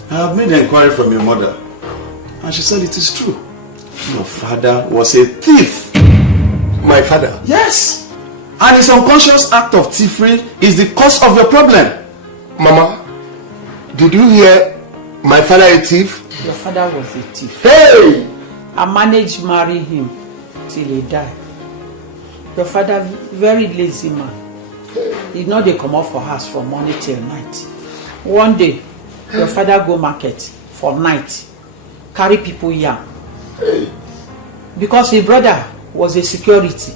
I have made an inquiry from your mother, and she said it is true. Your father was a thief. My father? Yes. And his unconscious act of thievery is the cause of your problem. Mama, did you hear my father a thief? Your father was a thief. Hey! I managed to marry him till he died. Your father, very lazy man. He know they come out for house from morning till night. One day, your father go market for night, carry people yam. Because his brother was a security.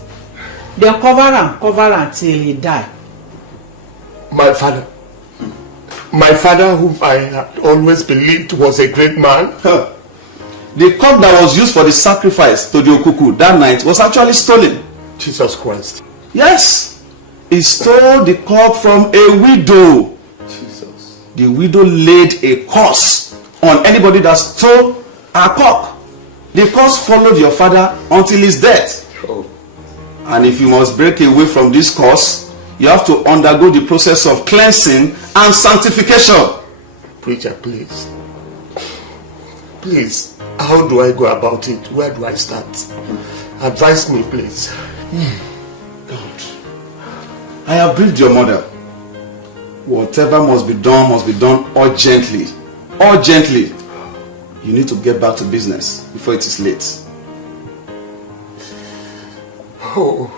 They cover him till he die. My father whom I had always believed was a great man. The cup that was used for the sacrifice to the Okuku that night was actually stolen. Jesus Christ. Yes. He stole the cup from a widow. Jesus. The widow laid a curse on anybody that stole her cup. The curse followed your father until his death. Oh. And if you must break away from this curse, you have to undergo the process of cleansing and sanctification. Preacher, please. Please, how do I go about it? Where do I start? Advise me, please. God, I have briefed your mother. Whatever must be done urgently. Urgently. You need to get back to business before it is late. Oh.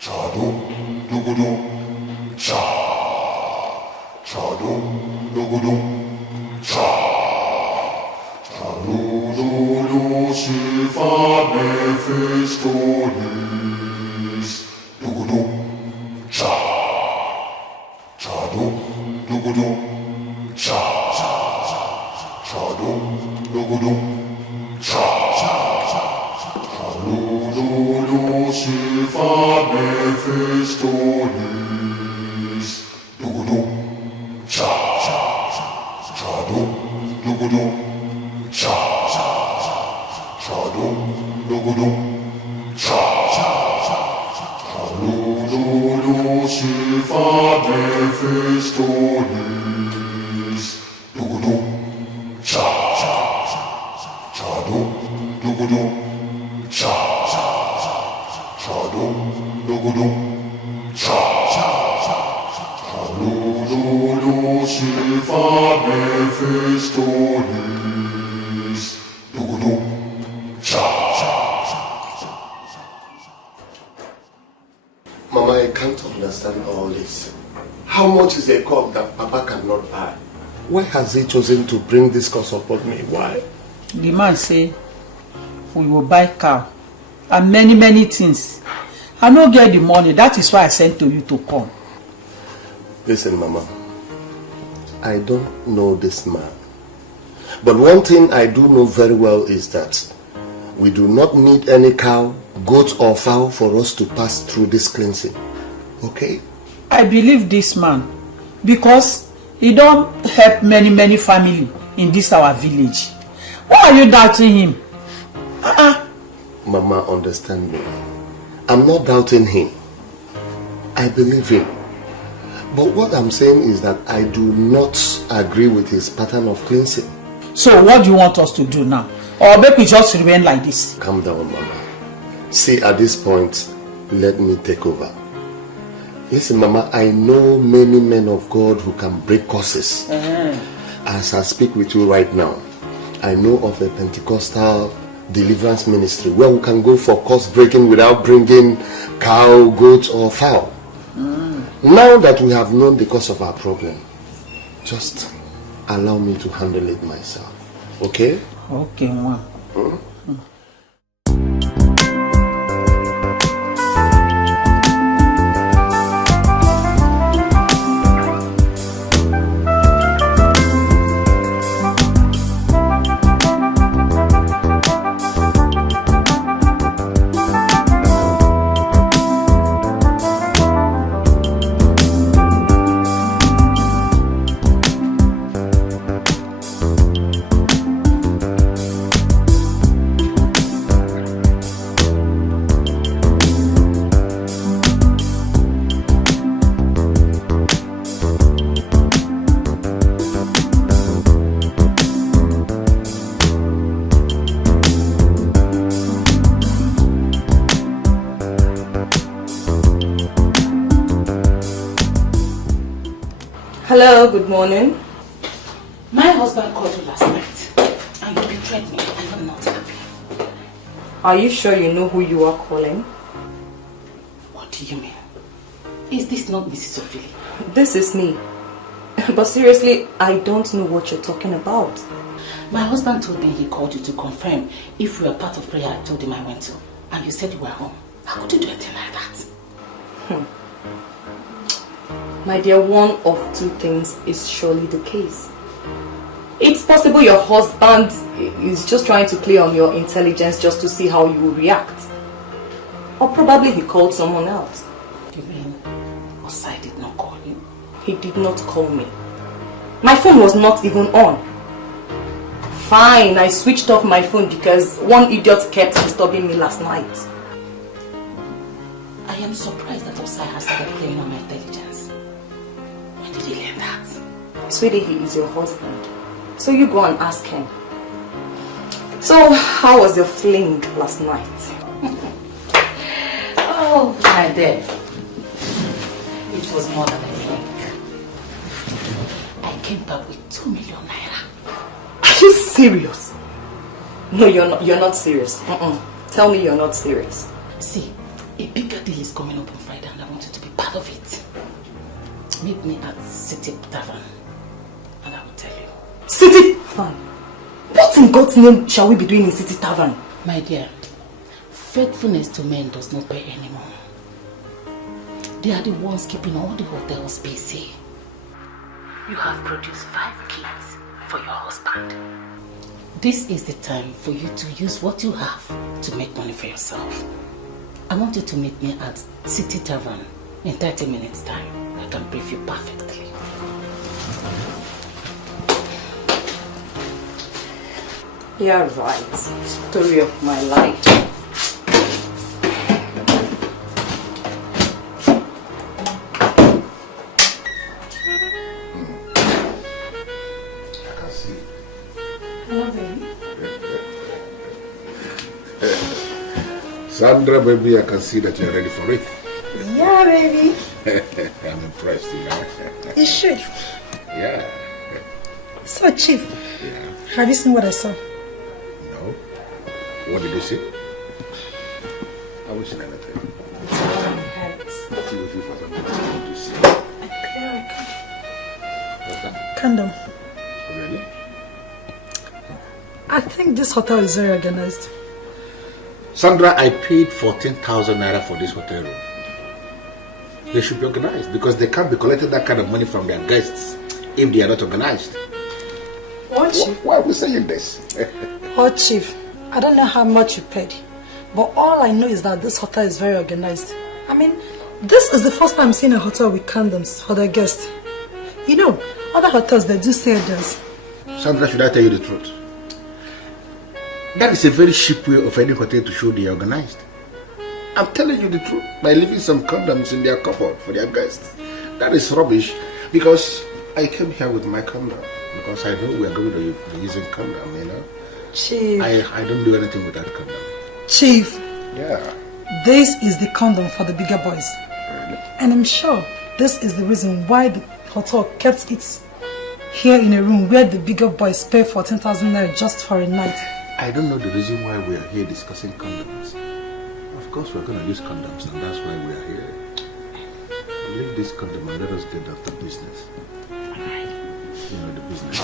Chadum dugudum cha. Chadum dugudum cha. Chadum silva mefistolis. Dugudum cha. Chadum dugudum cha. Chadum dugudum cha. Silva mefistolis. Dugudum cha. Chadum dugudum cha. Chadum dugudum cha. Chadum silva mefistolis. Dugudum cha. Chadum dugudum cha. Chadum dugudum cha. Chadum silva mefistolis. Dugudum cha. Mama, I can't understand all this. How much is a cup that Papa cannot buy? Why has he chosen to bring this curse upon me? Why? The man say, we will buy cow and many things. I don't get the money. That is why I sent to you to come. Listen, Mama. I don't know this man. But one thing I do know very well is that we do not need any cow, goat or fowl for us to pass through this cleansing. Okay? I believe this man because he don't help many family in this our village. Why are you doubting him? Mama, understand me. I'm not doubting him. I believe him. But what I'm saying is that I do not agree with his pattern of cleansing. So what do you want us to do now? Or make we just remain like this? Calm down, Mama. See, at this point, let me take over. Listen, Mama, I know many men of God who can break curses. As I speak with you right now, I know of a Pentecostal deliverance ministry where we can go for curse breaking without bringing cow, goat or fowl. Now that we have known the cause of our problem, just allow me to handle it myself. Okay? Okay, Mama. Hello, good morning. My husband called you last night and you betrayed me and I'm not happy. Are you sure you know who you are calling? What do you mean? Is this not Mrs. Ophelia? This is me. But seriously, I don't know what you're talking about. My husband told me he called you to confirm if you were part of prayer I told him I went to. And you said you were home. How could you do anything like that? My dear, one of two things is surely the case. It's possible your husband is just trying to play on your intelligence just to see how you will react. Or probably he called someone else. You mean Osai did not call you? He did not call me. My phone was not even on. Fine, I switched off my phone because one idiot kept disturbing me last night. I am surprised that Osai has started playing on my intelligence. When did he learn that? Sweetie, he is your husband. So you go and ask him. So, how was your fling last night? Oh, my dear. It was more than a fling. I came back with 2 million naira. Are you serious? No, you're not serious. Tell me you're not serious. See, a bigger deal is coming up on Friday and I want you to be part of it. Meet me at City Tavern and I will tell you. City Tavern? What in God's name shall we be doing in City Tavern? My dear, faithfulness to men does not pay anymore. They are the ones keeping all the hotels busy. You have produced 5 kids for your husband. This is the time for you to use what you have to make money for yourself. I want you to meet me at City Tavern in 30 minutes time. I can brief you perfectly. You're right. Story of my life. Sandra, baby, I can see that you're ready for it. Yeah, baby. I'm impressed, you know. You should. Yeah. So, Chief, have you seen what I saw? No. What did you see? I wish I never tell you. What do you think for something to see? What's that? Condom. Really? I think this hotel is very organized. Sandra, I paid 14,000 naira for this hotel room. They should be organized because they can't be collecting that kind of money from their guests if they are not organized. What, Chief? Why are we saying this? Oh, Chief, I don't know how much you paid, but all I know is that this hotel is very organized. I mean, this is the first time I'm seeing a hotel with condoms for their guests. You know, other hotels, they do say this. Sandra, should I tell you the truth? That is a very cheap way of any hotel to show they are organized. I'm telling you the truth. By leaving some condoms in their cupboard for their guests. That is rubbish because I came here with my condom. Because I know we are going to be using condom, you know. Chief. I don't do anything with that condom. Chief. Yeah. This is the condom for the bigger boys. Really? And I'm sure this is the reason why the hotel kept it here in a room where the bigger boys pay 14,000 naira just for a night. I don't know the reason why we are here discussing condoms. Of course we're going to use condoms and that's why we are here. Leave this condom and let us get down to business. You know the business.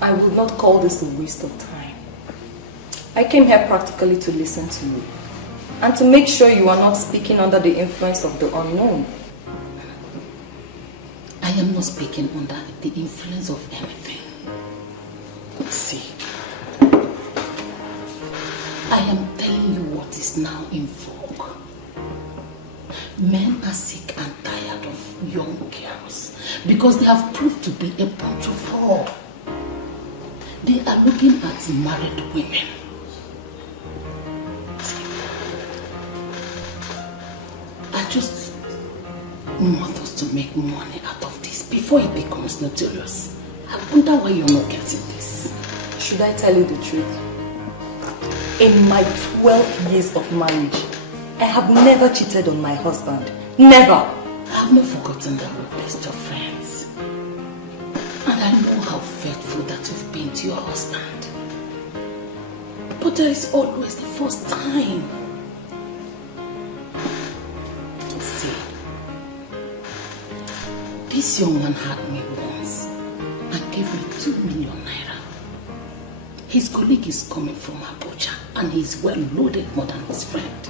I would not call this a waste of time. I came here practically to listen to you and to make sure you are not speaking under the influence of the unknown. I am not speaking under the influence of anything. See, I am telling you what is now in vogue. Men are sick and tired of young girls because they have proved to be a bunch of whore. They are looking at married women. See, I just want us to make money out of this before it becomes notorious. I wonder why you're not getting this. Should I tell you the truth? In my 12 years of marriage, I have never cheated on my husband. Never. I have not forgotten that we blessed your friends. And I know how faithful that you've been to your husband. But there is always the first time. See, this young man had me once and gave me 2 million naira. His colleague is coming from Abuja and he's well loaded more than his friend.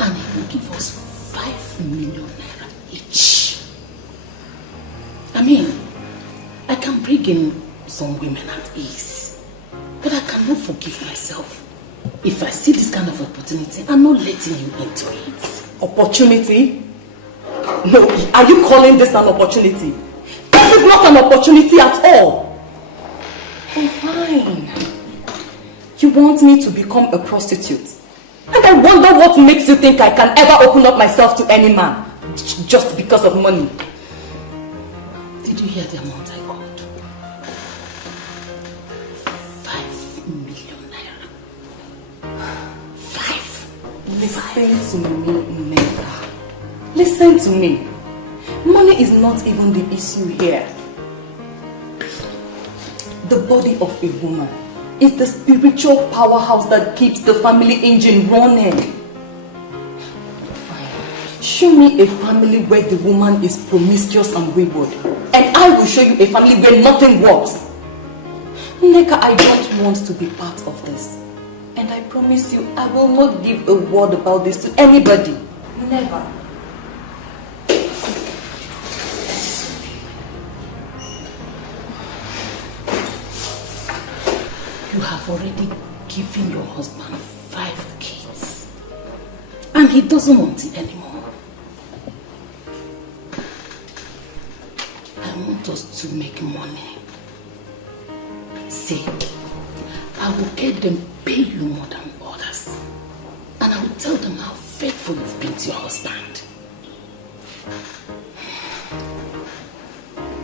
And he will give us 5 million naira each. I mean, I can bring in some women at ease, but I cannot forgive myself if I see this kind of opportunity and not letting you into it. Opportunity? No, are you calling this an opportunity? This is not an opportunity at all. Oh, fine. You want me to become a prostitute? And I wonder what makes you think I can ever open up myself to any man just because of money. Did you hear the amount I called? 5 million naira. 5. Listen to me, Neka. Listen to me. Money is not even the issue here. The body of a woman is the spiritual powerhouse that keeps the family engine running. Fine. Show me a family where the woman is promiscuous and wayward, and I will show you a family where nothing works. Neka, I don't want to be part of this. And I promise you, I will not give a word about this to anybody. Never. You have already given your husband 5 kids. And he doesn't want it anymore. I want us to make money. See, I will get them pay you more than others. And I will tell them how faithful you've been to your husband.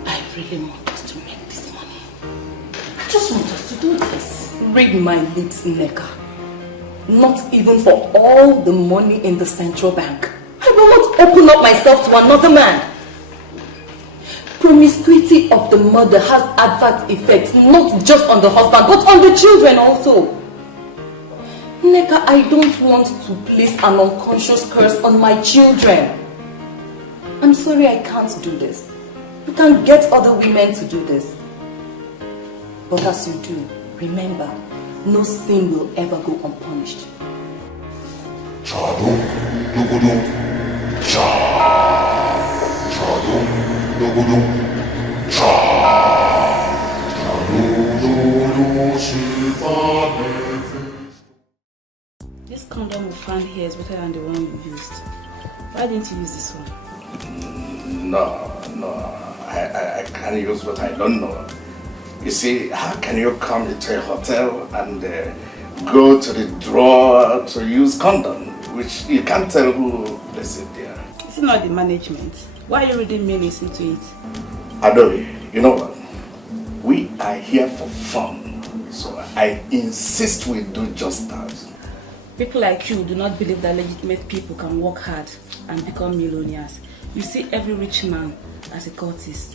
I really want us to make this money. I just want us to do this. Read my lips, Neka. Not even for all the money in the central bank. I will not open up myself to another man. Promiscuity of the mother has adverse effects, not just on the husband, but on the children also. Neka, I don't want to place an unconscious curse on my children. I'm sorry I can't do this. You can get other women to do this. But as you do, remember, no sin will ever go unpunished. Chadum, dugudum, cha. Chadum, dugudum, cha. Chadum, silver. This condom we found here is better than the one you used. Why didn't you use this one? No. I can't use what I don't know. You see, how can you come into a hotel and go to the drawer to use condom, which you can't tell who placed it there? It's not the management. Why are you reading meanings into it? Adobe, you know what? We are here for fun, so I insist we do just that. People like you do not believe that legitimate people can work hard and become millionaires. You see every rich man as a cultist.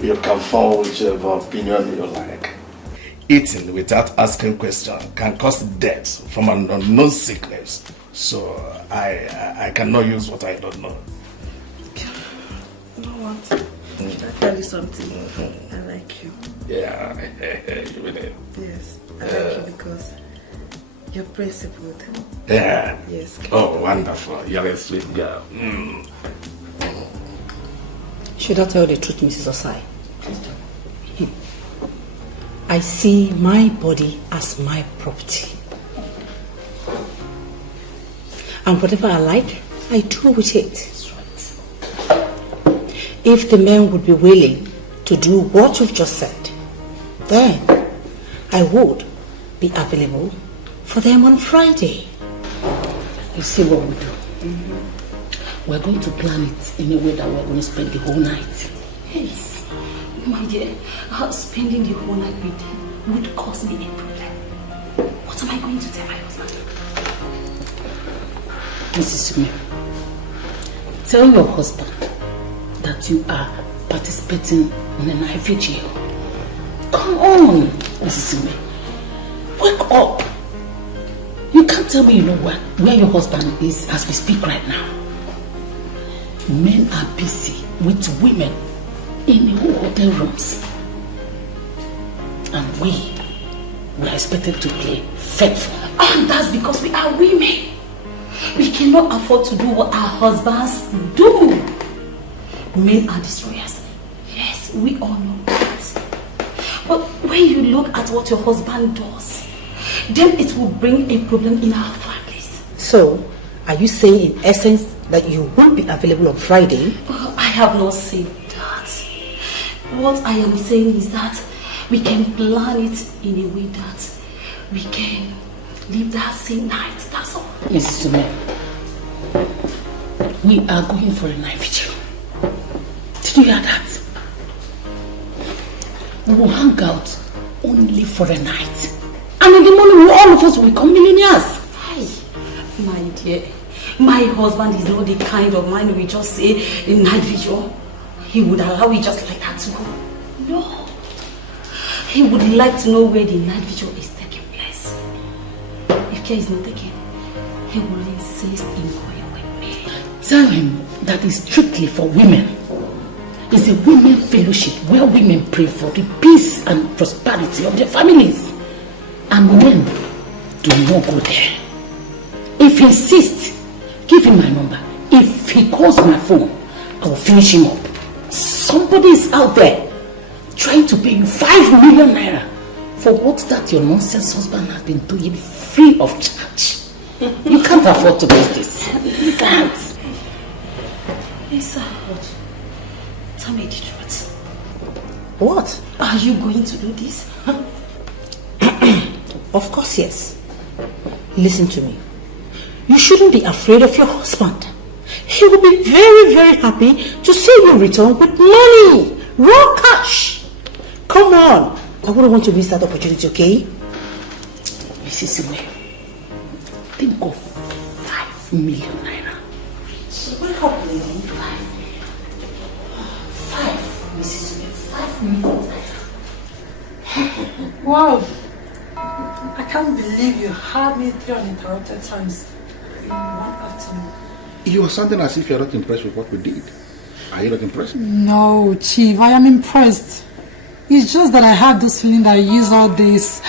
You can form whichever opinion you like. Eating without asking questions can cause death from an unknown sickness. So I cannot use what I don't know. You know what? Should I tell you something? I like you. Yeah, you mean it? Yes, I like you because you're principled. Yeah. Yes. Oh, wonderful. You're a sweet girl. Should I tell the truth, Mrs. Osai? I see my body as my property. And whatever I like, I do with it. If the men would be willing to do what you've just said, then I would be available for them on Friday. You see what we do? We're going to plan it in a way that we're going to spend the whole night. Yes, my dear, spending the whole night with him would cause me a problem. What am I going to tell my husband? Mrs. Sume, tell your husband that you are participating in an IV jail. Come on, Mrs. Sume. Wake up. You can't tell me you know where your husband is as we speak right now. Men are busy with women in the hotel rooms. And we are expected to play faithful. And that's because we are women. We cannot afford to do what our husbands do. Men are destroyers. Yes, we all know that. But when you look at what your husband does, then it will bring a problem in our families. So, are you saying in essence that you won't be available on Friday? I have not said that. What I am saying is that we can plan it in a way that we can leave that same night. That's all. Mrs. Sume, we are going for a night vigil. Did you hear that? We will hang out only for a night. And in the morning, all of us will become millionaires. Hi, my dear. My husband is not the kind of man we just say a night vigil. He would allow it just like that to go. No. He would like to know where the night vigil is taking place. If care is not taken, he will insist in going with me. Tell him that it's strictly for women. It's a women fellowship where women pray for the peace and prosperity of their families. And men do not go there. If he insists, give him my number. If he calls my phone, I will finish him up. Somebody is out there trying to pay you 5 million naira for what that your nonsense husband has been doing free of charge. You can't afford to miss this. You can't. Lisa, what? Tell me the truth. What? Are you going to do this? Of course, yes. Listen to me. You shouldn't be afraid of your husband. He will be very, very happy to see you return with money. Raw cash. Come on. I wouldn't want to miss that opportunity, okay? Mrs. Sume, think of 5 million naira. Wake up, lady. 5, Mrs. Sume, 5 million naira. Wow. I can't believe you had me 3 uninterrupted times in one afternoon. You are sounding as if you are not impressed with what we did. Are you not impressed? No, Chief, I am impressed. It's just that I have this feeling that I use all this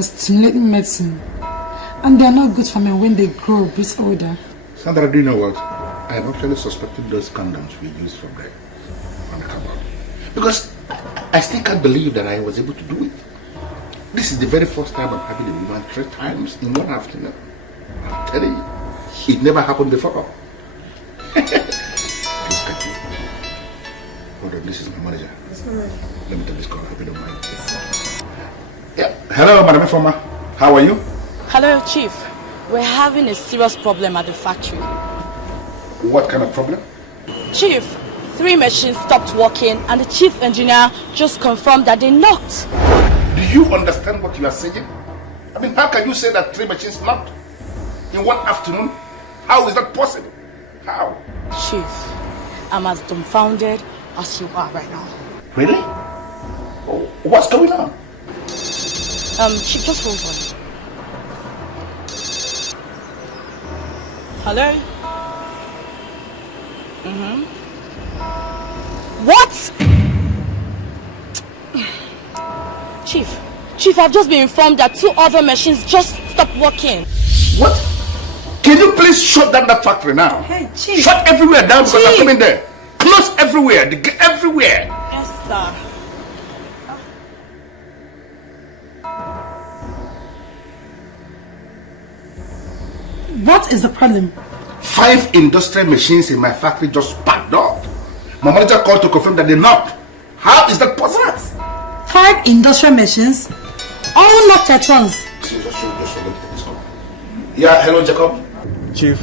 stimulating medicine. And they are not good for me when they grow a bit older. Sandra, do you know what? I have actually suspected those condoms we used from the cupboard. Because I still can't believe that I was able to do it. This is the very first time I'm having a woman 3 times in one afternoon. I'm telling you, it never happened before. Please, can you? Hold on, this is my manager. Let me take this call, I hope you don't mind. Yeah. Hello, Madam Informa. How are you? Hello, Chief. We're having a serious problem at the factory. What kind of problem? Chief, 3 machines stopped working and the chief engineer just confirmed that they knocked. Do you understand what you are saying? I mean, how can you say that 3 machines knocked in one afternoon? How is that possible? How? Chief, I'm as dumbfounded as you are right now. Really? Oh, what's going on? Chief, just hold on. Hello? What? Chief, I've just been informed that 2 other machines just stopped working. What? Can you please shut down that factory now? Hey, Chief. Shut everywhere down because I'm coming there. Close everywhere, everywhere. Yes, sir. What is the problem? 5 industrial machines in my factory just packed up. My manager called to confirm that they knocked. How is that possible? 5 industrial machines, all knocked at once. Yeah, hello, Jacob. Chief,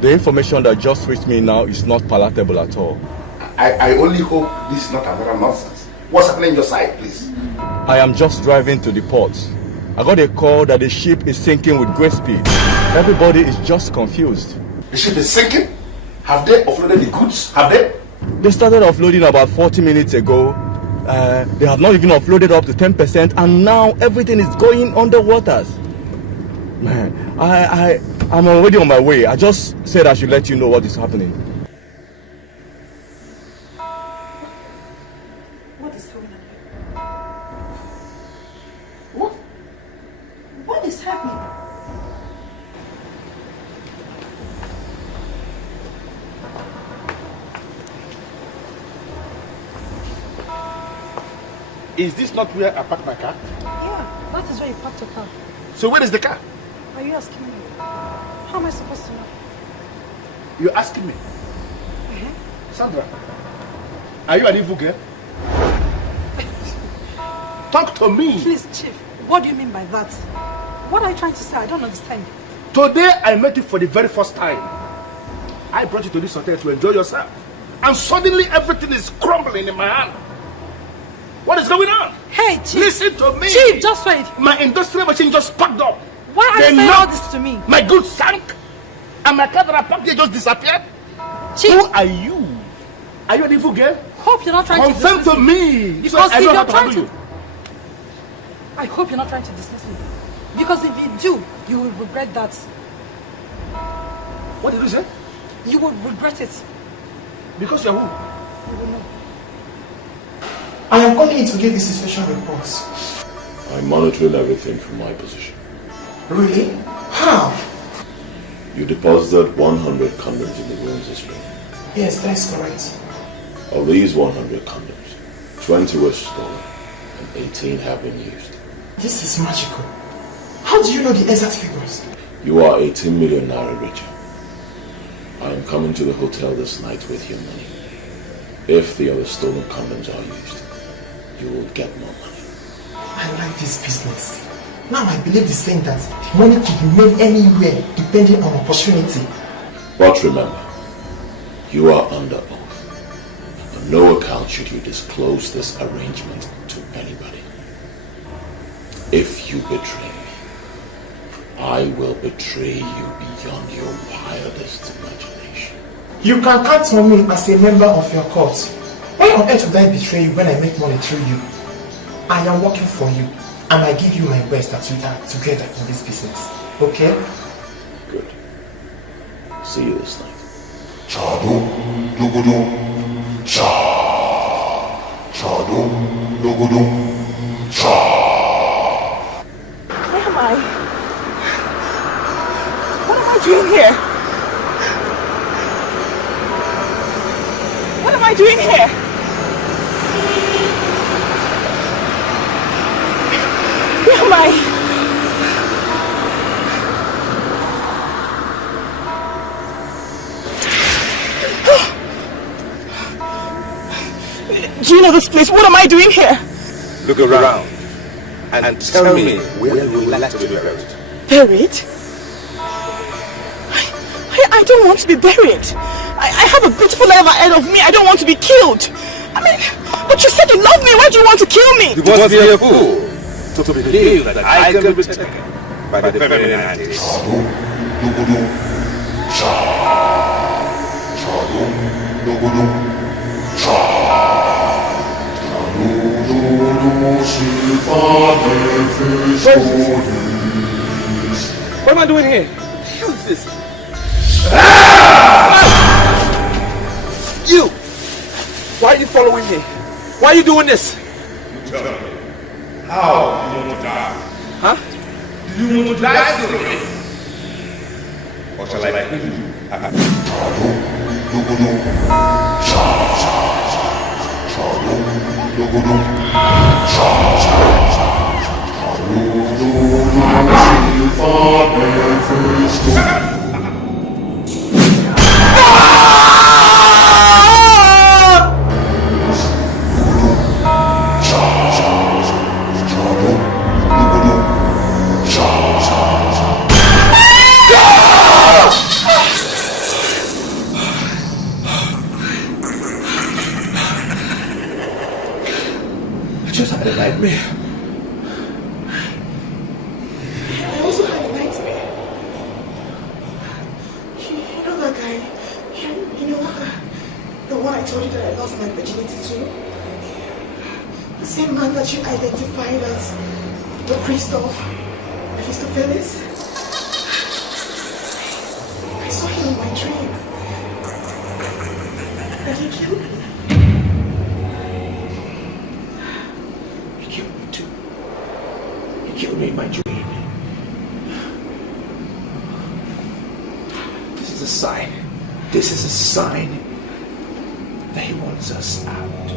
the information that just reached me now is not palatable at all. I only hope this is not another nonsense. What's happening on your side, please? I am just driving to the port. I got a call that the ship is sinking with great speed. Everybody is just confused. The ship is sinking? Have they offloaded the goods? Have they? They started offloading about 40 minutes ago. They have not even offloaded up to 10%, and now everything is going underwaters. Man, I'm already on my way. I just said I should let you know what is happening. What is going on? What is happening? Is this not where I parked my car? Yeah, that is where you parked your car. So where is the car? Are you asking me? How am I supposed to know? You're asking me? Sandra, are you an evil girl? Talk to me. Please, Chief, what do you mean by that? What are you trying to say? I don't understand. Today I met you for the very first time. I brought you to this hotel to enjoy yourself. And suddenly everything is crumbling in my hand. What is going on? Hey, Chief. Listen to me. Chief, just wait. My industrial machine just packed up. Why are you saying all this to me? My goods sank. And my car that I parked here just disappeared. Chief. Who are you? Are you an evil girl? Hope you're not trying to dismiss dismiss me. Because I if know you're how to trying handle to... you. I hope you're not trying to dismiss me. Because if you do, you will regret that. What did you say? You will regret it. Because you're who? You will know. I am calling in to give this situation reports. I'm monitoring everything from my position. Really? How? You deposited 100 condoms in the rooms this morning. Yes, that's correct. Of these 100 condoms, 20 were stolen and 18 have been used. This is magical. How do you know the exact figures? You are 18 million naira richer. I am coming to the hotel this night with your money. If the other stolen condoms are used, you will get more money. I like this business. Now I believe the saying that money could be made anywhere depending on opportunity. But remember, you are under oath. On no account should you disclose this arrangement to anybody. If you betray me, I will betray you beyond your wildest imagination. You can count on me as a member of your court. Why on earth would I betray you when I make money through you? I am working for you, and I give you my best that we are together in this business. Okay? Good. See you this night. Chadum, dugudum, cha. Chadum, dugudum, cha. Where am I? What am I doing here? What am I doing here? Where am I? Do you know this place? What am I doing here? Look around and tell me where you would like to be buried. Buried? I don't want to be buried. I have a beautiful life ahead of me. I don't want to be killed. I mean, but you said you love me. Why do you want to kill me? You must be a fool to believe that I can be taken by the feminine antics. What am I doing here? Who is this? You! Why are you following me? Why are you doing this? Tell me, how do you want to die? Huh? Do you want to die slowly? Or shall I kill you? I just had a nightmare. I also had a nightmare. You know that guy? You know the one I told you that I lost my virginity to? The same man that you identified as the priest of Mephistopheles? wasn't my dream. And you killed me. You killed me too. You killed me in my dream. This is a sign. This is a sign that he wants us out.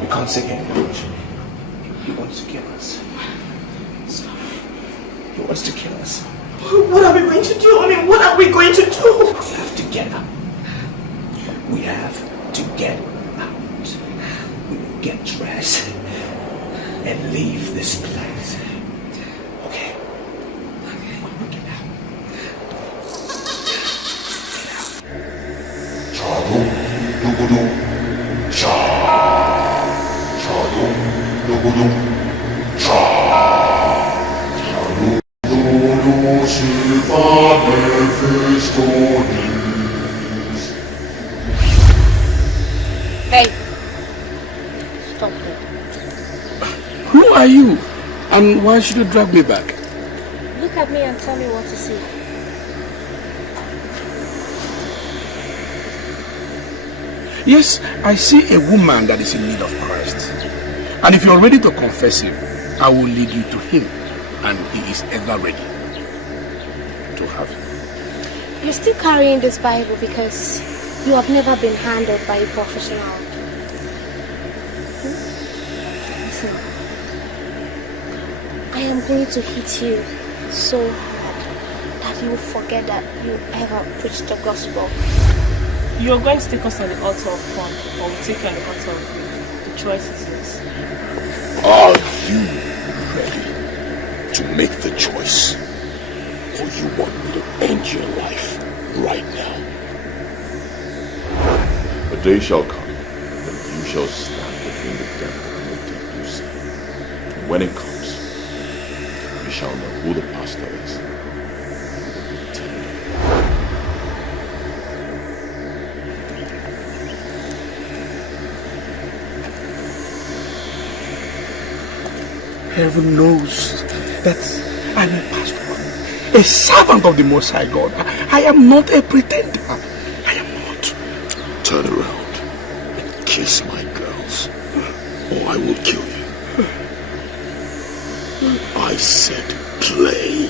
We can't say anything. He wants to kill us. He wants to kill us. What are we going to do? I mean, what are we going to do? We have to get out. We have to get out. We will get dressed and leave this place. Okay? When we get out. Hey, stop it. Who are you? And why should you drag me back? Look at me and tell me what to see. Yes, I see a woman that is in need of Christ. And if you're ready to confess him, I will lead you to him. And he is ever ready to have you. You're still carrying this Bible because you have never been handled by a professional. Listen, I am going to hit you so hard that you will forget that you ever preached the gospel. You're going to take us on the altar of fun, or we'll take you on the altar of grief. The choice is yours. Are you ready to make the choice? Or you want me to end your life right now? A day shall come when you shall stand between the devil and the deep blue sea. And when it comes, you shall know who the pastor is. Heaven knows that I'm a pastor, a servant of the Most High God. I am not a pretender. I am not. Turn around and kiss my girls, or I will kill you. I said play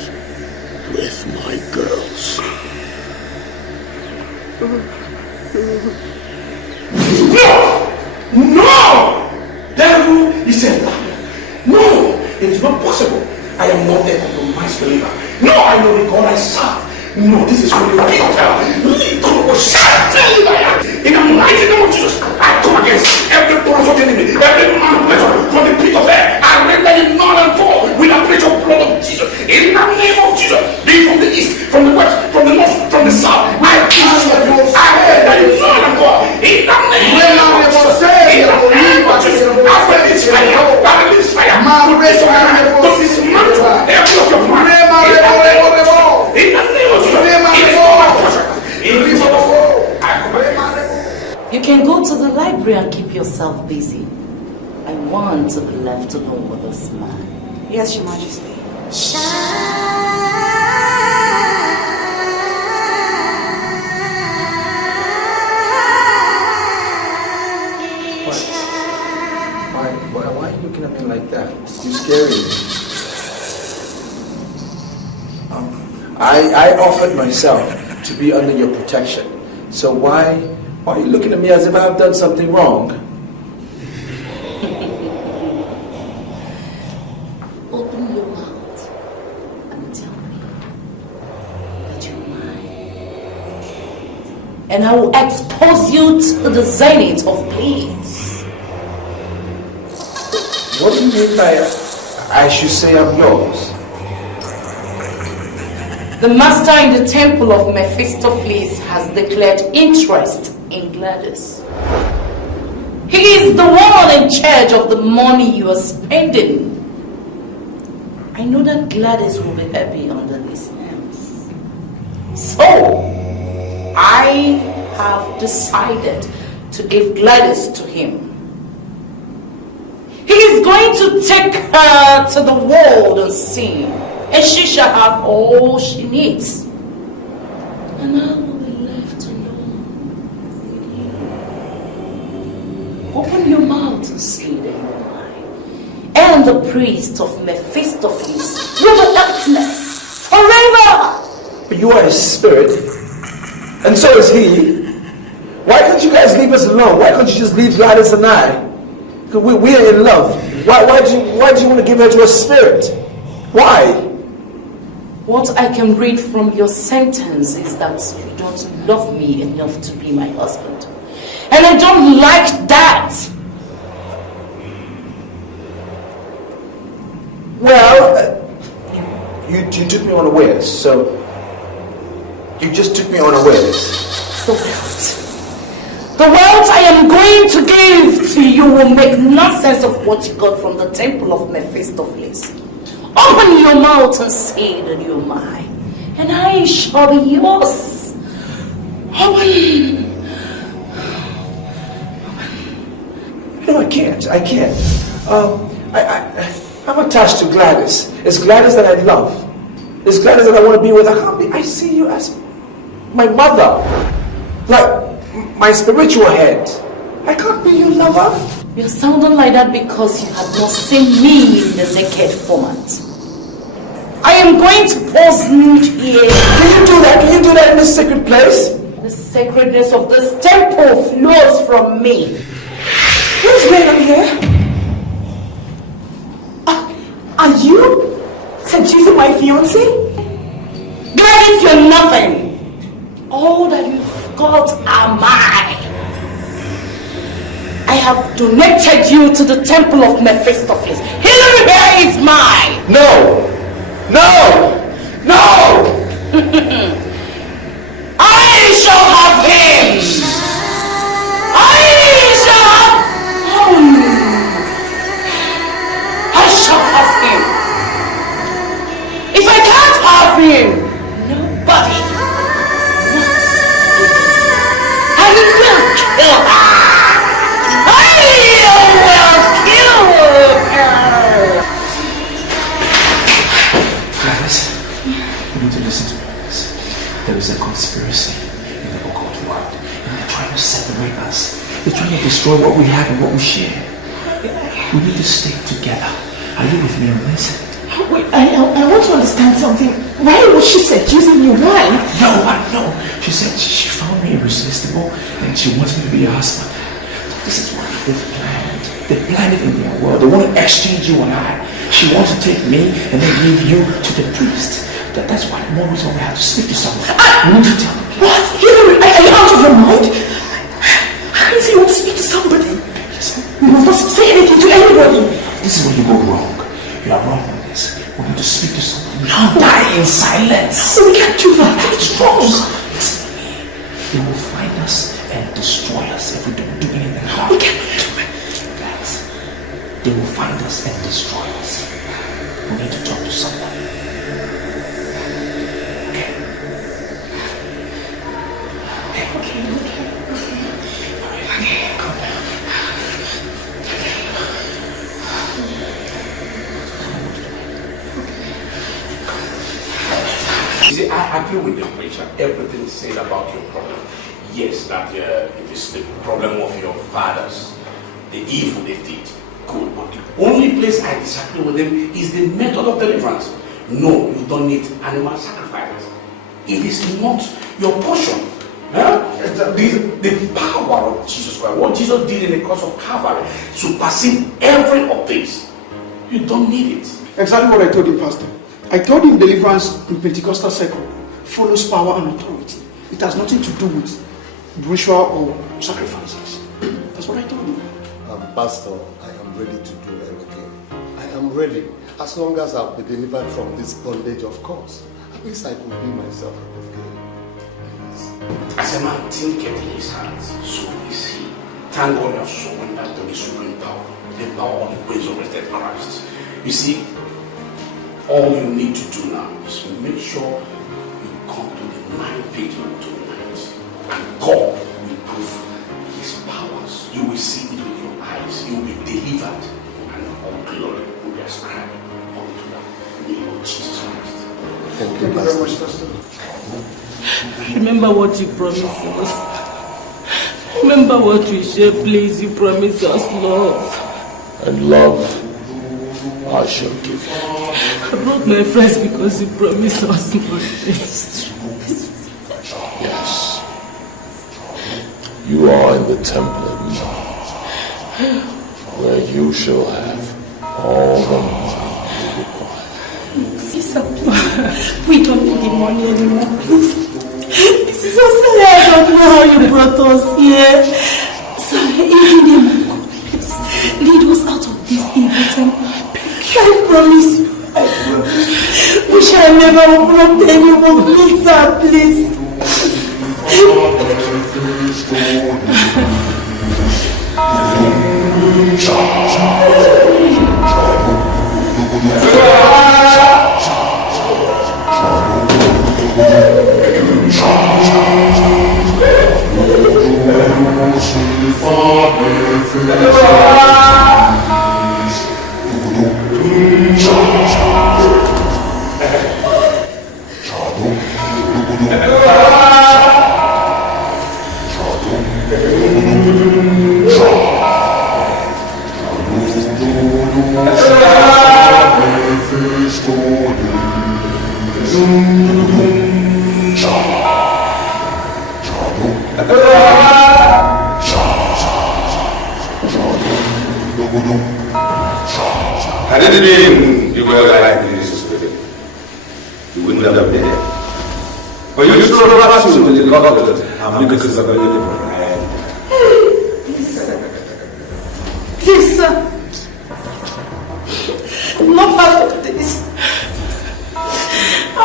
with my girls. No! No! Devil is a liar. No! It is not possible. I am not a compromised believer. No, I know the God I serve. No, this is for the real hell. In the mighty name of Jesus, I come against every plot of the enemy, every manipulation from the pit of hell. I render it null and void with the precious blood of Jesus. In the name of Jesus, be from the east, from the west, from the north, from the south. I render it null and void. In the name of Jesus. In the name of Jesus. I release fire. I release fire. To dismantle every of your plan. In the name of Jesus. You can go to the library and keep yourself busy. I want to be left alone with this man. Yes, Your Majesty. Why are you looking at me like that? You're scaring me. I offered myself to be under your protection. So why are you looking at me as if I've done something wrong? Open your mouth and tell me that you're mine. And I will expose you to the zenith of bliss. What do you mean by I should say I'm yours? The master in the temple of Mephistopheles has declared interest in Gladys. He is the one in charge of the money you are spending. I know that Gladys will be happy under his hands. So, I have decided to give Gladys to him. He is going to take her to the world and see, and she shall have all she needs. And I will be left alone with you. Open your mouth and say the lie. And the priest of Mephistopheles will be helpless forever. But you are his spirit, and so is he. Why can't you guys leave us alone? Why can't you just leave Gladys and I? We are in love. Why do you want to give her to a spirit? Why? What I can read from your sentence is that you don't love me enough to be my husband. And I don't like that. Well, you took me unawares, so you just took me unawares. The wealth I am going to give to you will make nonsense of what you got from the temple of Mephistopheles. Open your mouth and say that you're mine, and I shall be yours. Open. No, I can't. I'm attached to Gladys. It's Gladys that I love. It's Gladys that I want to be with. I see you as my mother. Like my spiritual head. I can't be your lover. You're sounding like that because you have not seen me in the naked format. I am going to pose nude here. Can you do that? Can you do that in this sacred place? The sacredness of this temple flows from me. Who's going on here? Are you seducing my fiancé? Gladys, you're nothing. All that you've got are mine. I have donated you to the temple of Mephistopheles. Hillary here is mine. No! I shall have him. I shall have him. If I can't have him, nobody wants him. I will kill her. Gladys, you need to listen to me on this. There is a conspiracy in the occult world, and they're trying to separate us. They're trying to destroy what we have and what we share. We need to stick together. Are you with me on this? Wait, I want to understand something. Why was she seducing you? Why? No. She said she found me irresistible and she wants me to be her husband. This is what they've planned. They planned it in their world. They want to exchange you and I. She wants to take me and then give you to the priest. That's why one reason we have to speak to someone. You need to tell me. What? Hillary, are you out of your mind? How can you want to speak to somebody? You must not say anything to anybody. This is where you go wrong. You are wrong on this. We need to speak to someone. Now die in silence. We can't do that. It's wrong. Listen to me. They will find us and destroy us if we don't do anything about it. We can't do it. Guys, they will find us and destroy us. We need to talk to someone. You see, I agree with the preacher. Everything said about your problem. Yes, that it is the problem of your fathers, the evil they did. Good, but the only place I disagree with them is the method of deliverance. No, you don't need animal sacrifices. It is not your portion. The power of Jesus Christ, what Jesus did in the cross of Calvary, surpassing every update. You don't need it. Exactly what I told him, Pastor. I told him deliverance in Pentecostal circle follows power and authority. It has nothing to do with ritual or sacrifices. That's what I told him. Pastor, I am ready to do anything. I am ready. As long as I'll be delivered from this bondage, of course. At least I could be myself. As a man thinketh in his heart, so is he. Thank God you have surrendered to the supreme power, the power of the resurrected Christ. You see, all you need to do now is make sure you come to the night vigil tonight. And God will prove his powers. You will see it with your eyes. You will be delivered. And all glory will be ascribed unto the name of Jesus Christ. Thank you, Pastor. very much, Pastor. Remember what you promised us. Remember what we share, please. You promised us love. And love I shall give you. I brought my friends because you promised us money. Yes. You are in the temple of love, where you shall have all the money you require. Sister, we don't need the money anymore, please. This is so sad. I don't know how you brought us here. So, in the name of God, please, lead us out of this evil temple. I promise you. I promise. We shall never open up anymore. Please, sir, please. Had it been you were like this, you wouldn't have been there. But you throw the last to the government and make us available for hand. Please, sir. I'm not part of this. I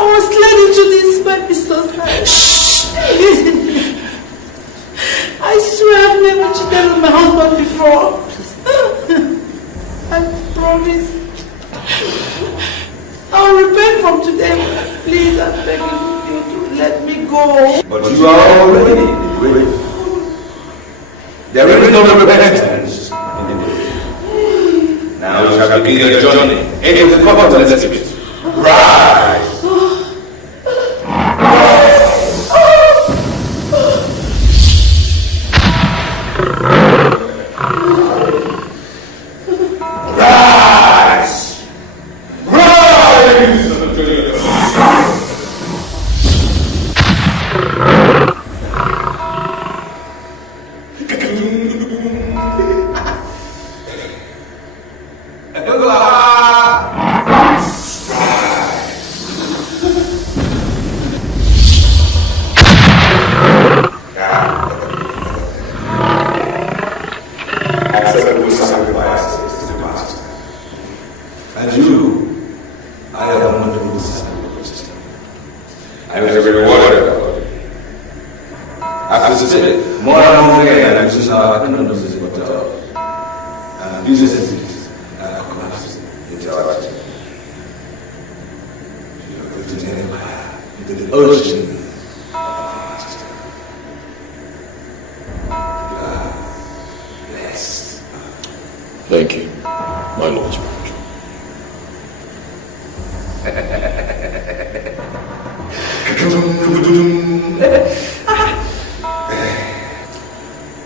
was led into this by Mr. Shh! I swear I've never cheated on my husband before. I promise. I'll repent from today. Please, I'm begging you to let me go. But you are already in the grave. There is no repentance in the grave. Now you shall begin your journey into the bottomless pit. Rise! Thank you, my Lord Spiritual.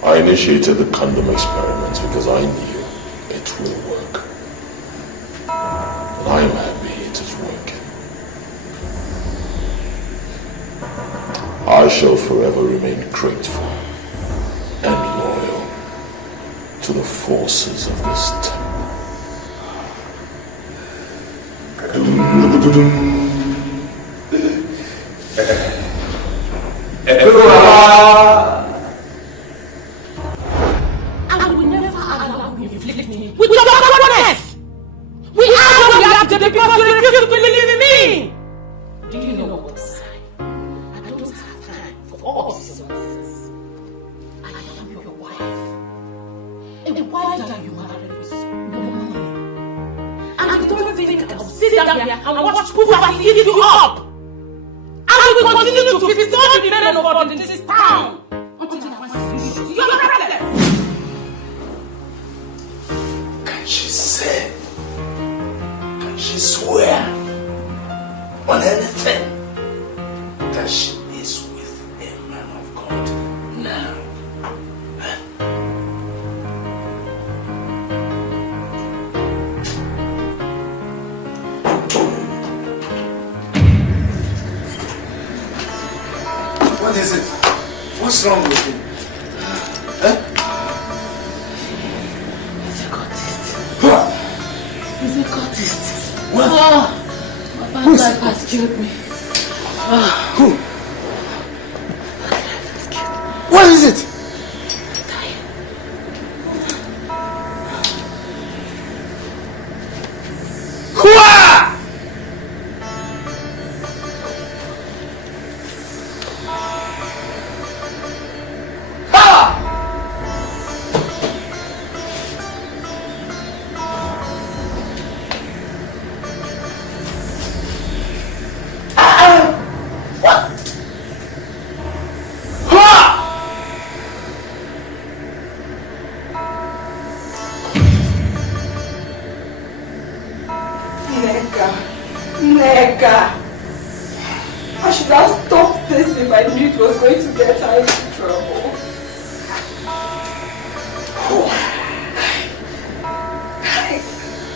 I initiated the condom experiments because I knew it will work. And I am happy it is working. I shall forever remain grateful and loyal to the forces of this temple. And we never allow you to inflict me with your backwardness! We are what we have today because you refuse to believe in me! Do you know what to say? I don't have time for all this nonsense. I am your wife. A wife that you married with your money. And I don't think I'll sit down here and watch Kufa eat you up! And we will continue to visit all the men of God in this town until I find solution to your problem! Can she say? Can she swear on anything? that she is with a man of God now. What is it? What's wrong with him? Huh? He's a cultist. He's a cultist. What? Oh, my bad life has killed me. Who? What is it? Neka. I should have stopped this if I knew it was going to get her into trouble.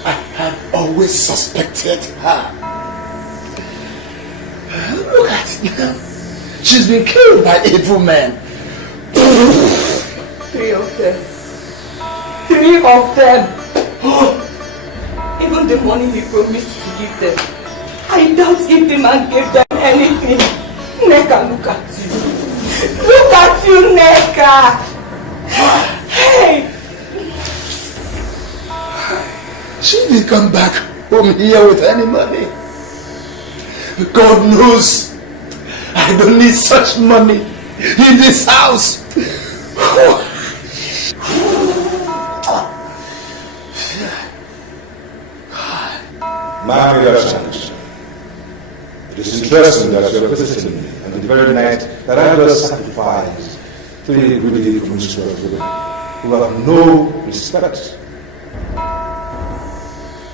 I had always suspected her. Look at it now. She's been killed by evil men. 3 of them. 3 of them. Even the money he promised to give them. I doubt if the man gave them anything. Neka, look at you. Look at you, Neka. Hey. She didn't come back home here with any money. God knows I don't need such money in this house. My reactions. It is interesting that you are visiting me on the very night that I just sacrificed 3 greedy promiscuous women who have no respect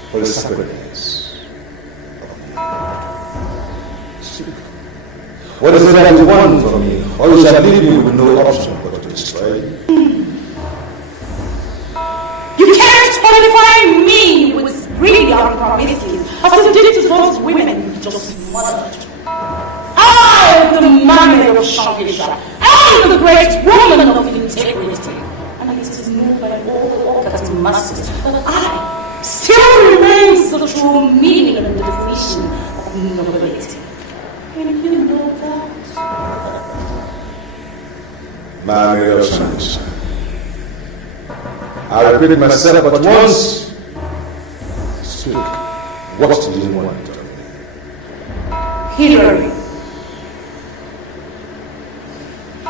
for the sacredness of me. Speak. What is it that you want from me, or you shall leave me with no option but to destroy you? You can't qualify me with greedy or promiscuous as you did to those women you just murdered. I am the man of Shangisha. I am the great woman of integrity. And it is known by all Okati masters that I still remains the true meaning and definition of nobility. And you know that. My reactions. I repeat myself but once. Speak. What do you want? Hillary.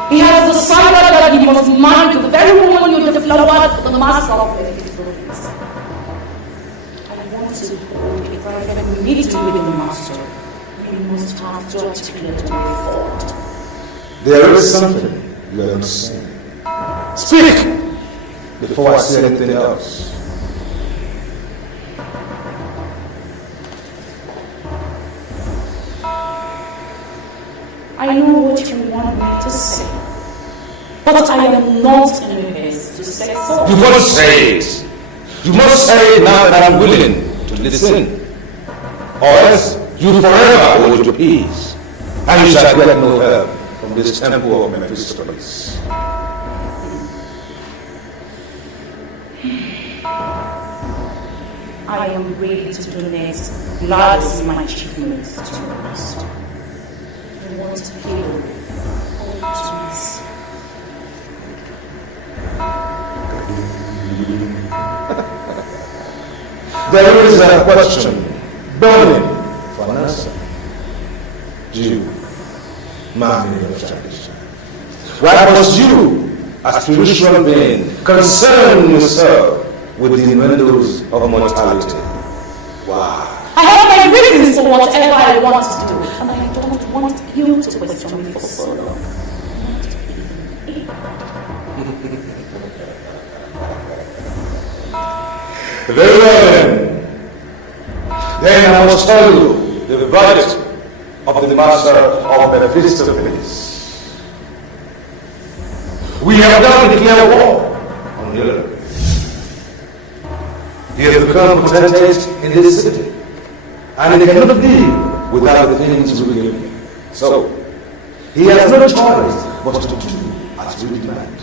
He has decided that he must marry the very woman you deflowered for the master of the office. I want to hold a private meeting with the master. You must have to articulate my thought. There is something you have not seen. Speak! Before I say anything else. I know what you want me to say, but I am not in a haste to say so. You must say it. You must say it now that I'm willing to listen. Or else you forever hold your peace, and you shall get no help from this temple of Mephistopheles. I am ready to donate large my achievements to the master. I want to heal all dreams. There is a question burning for an answer. You, man of tradition, why must you, a spiritual being, concern yourself with the innuendos of mortality? Why? I have my reasons for whatever I want to do, and I don't want you to question me for so long. Very well then. Then I must tell you the verdict of the master of Mephistopheles. We have now declared war on Hillary. He has become potentate in this city, and he cannot live without the things we give him. So, he has no choice but to do as we demand.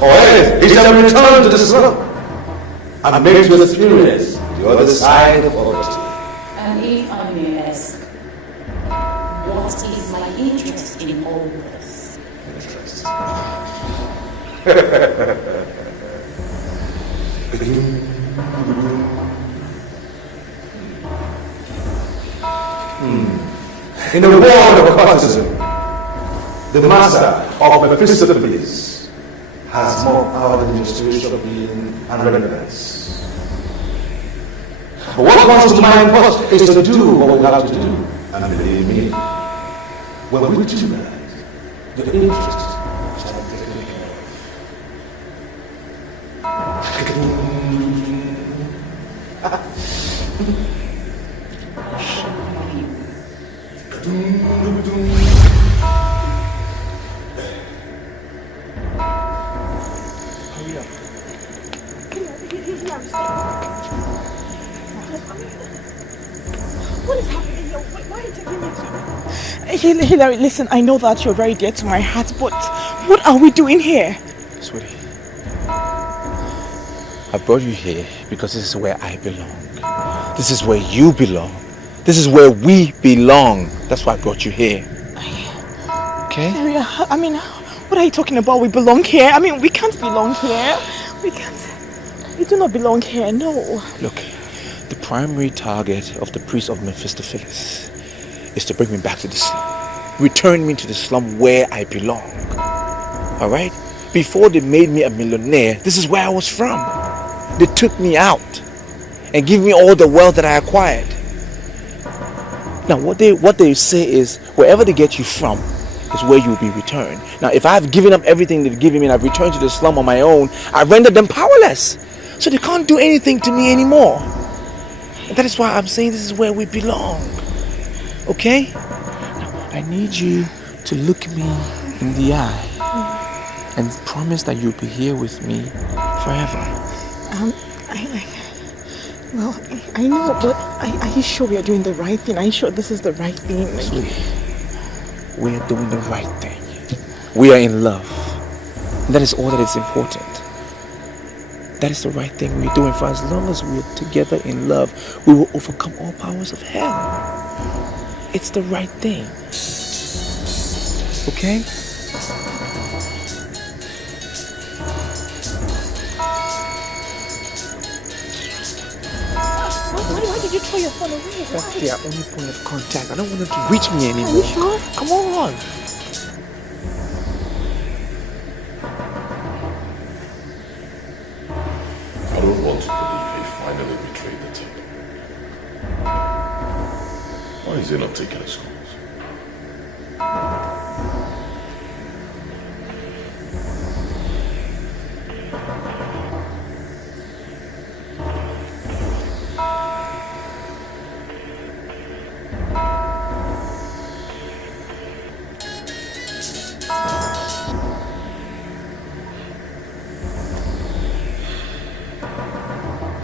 Or else, he shall return to the slum and make to experience the other side of poverty. And if I may ask, what is my interest in all this? Interest. In the world of occultism, the master of Mephistopheles has more power than the spiritual being and relevance. But what comes to mind first is to do what we have to do. And believe me, when we do that, the interest shall be taken care What is happening here? Why are you taking me to... Hillary, listen, I know that you're very dear to my heart, but what are we doing here? Sweetie, I brought you here because this is where I belong. This is where you belong. This is where we belong. That's why I brought you here. Okay? Hillary, I mean, what are you talking about? We belong here? I mean, we can't belong here. We can't... We do not belong here, no. Look, the primary target of the priest of Mephistopheles is to bring me back to the slum. Return me to the slum where I belong. Alright? Before they made me a millionaire, this is where I was from. They took me out and gave me all the wealth that I acquired. Now what they say is, wherever they get you from is where you will be returned. Now if I've given up everything they've given me and I've returned to the slum on my own, I've rendered them powerless. So they can't do anything to me anymore. And that is why I'm saying this is where we belong. Okay? Now, I need you to look me in the eye and promise that you'll be here with me forever. Well, I know, but are you sure we are doing the right thing? Are you sure this is the right thing? Sweetie, we are doing the right thing. We are in love. And that is all that is important. That is the right thing we're doing. For as long as we're together in love, we will overcome all powers of hell. It's the right thing. Okay? Why did you throw your phone away? That's their only point of contact. I don't want them to reach me anymore. Are you sure? Come on. I don't want to believe he finally betrayed the temple. Why is he not taking his calls?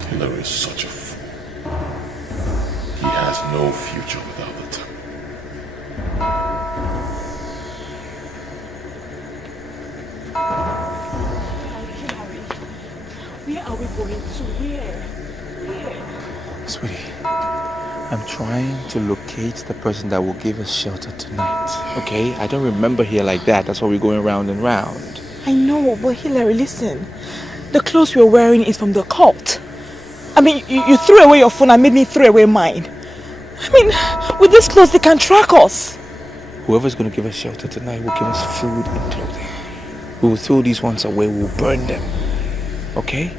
Hillary is such a fool. He has no future without the temple. Where are we going to? Where? Sweetie, I'm trying to locate the person that will give us shelter tonight. Okay? I don't remember here like that. That's why we're going round and round. I know, but Hillary, listen. The clothes we're wearing is from the cult. I mean, you threw away your phone and made me throw away mine. I mean, with these clothes, they can track us. Whoever's going to give us shelter tonight will give us food and clothing. We will throw these ones away. We will burn them. Okay?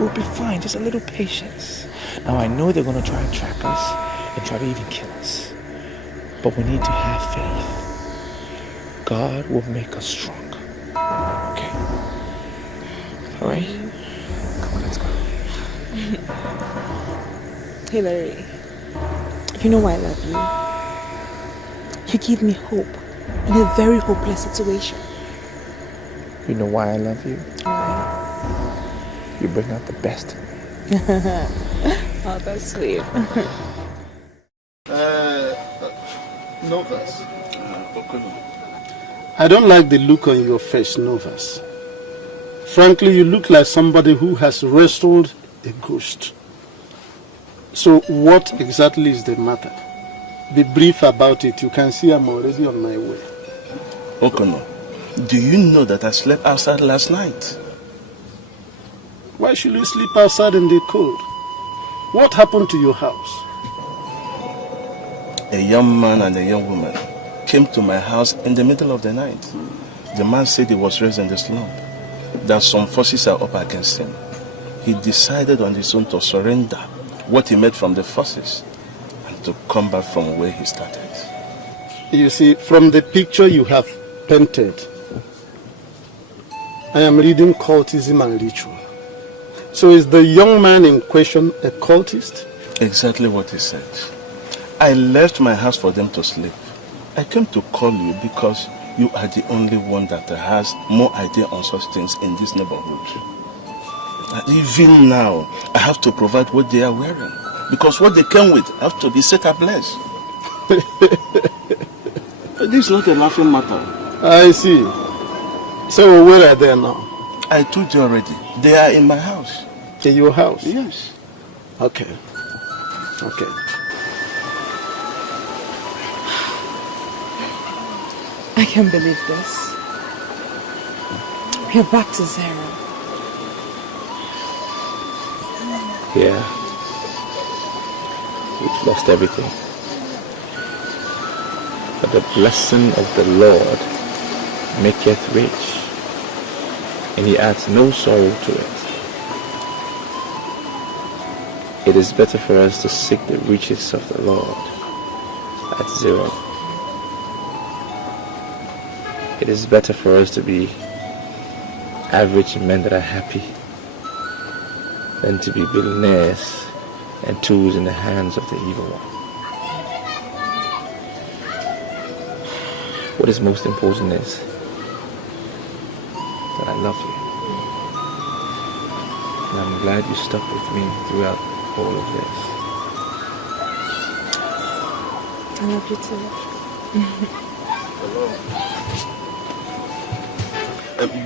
We'll be fine. Just a little patience. Now, I know they're going to try and track us and try to even kill us. But we need to have faith. God will make us stronger. Okay? Alright? Come on, let's go. Hillary, you know I love you. You give me hope in a very hopeless situation. You know why I love you? You bring out the best in me. Oh, that's sweet. Novas. I don't like the look on your face, Novas. Frankly, you look like somebody who has wrestled a ghost. So what exactly is the matter? Be brief about it. You can see I'm already on my way. Okono, do you know that I slept outside last night? Why should you sleep outside in the cold? What happened to your house? A young man and a young woman came to my house in the middle of the night. The man said he was raised in the slum, that some forces are up against him. He decided on his own to surrender what he made from the forces and to come back from where he started. You see, from the picture you have painted, I am reading cultism and ritual. So is the young man in question a cultist? Exactly what he said. I left my house for them to sleep. I came to call you because you are the only one that has more idea on such things in this neighborhood. Even now, I have to provide what they are wearing, because what they came with have to be set ablaze. This is not a laughing matter. I see. So where are they now? I told you already. They are in my house. In your house? Yes. Okay. Okay. I can't believe this. We're back to zero. Yeah. We've lost everything. But the blessing of the Lord maketh rich, and he adds no sorrow to it. It is better for us to seek the riches of the Lord at zero. It is better for us to be average men that are happy than to be billionaires and tools in the hands of the evil one. What is most important is that I love you. And I'm glad you stuck with me throughout all of this. I love you too.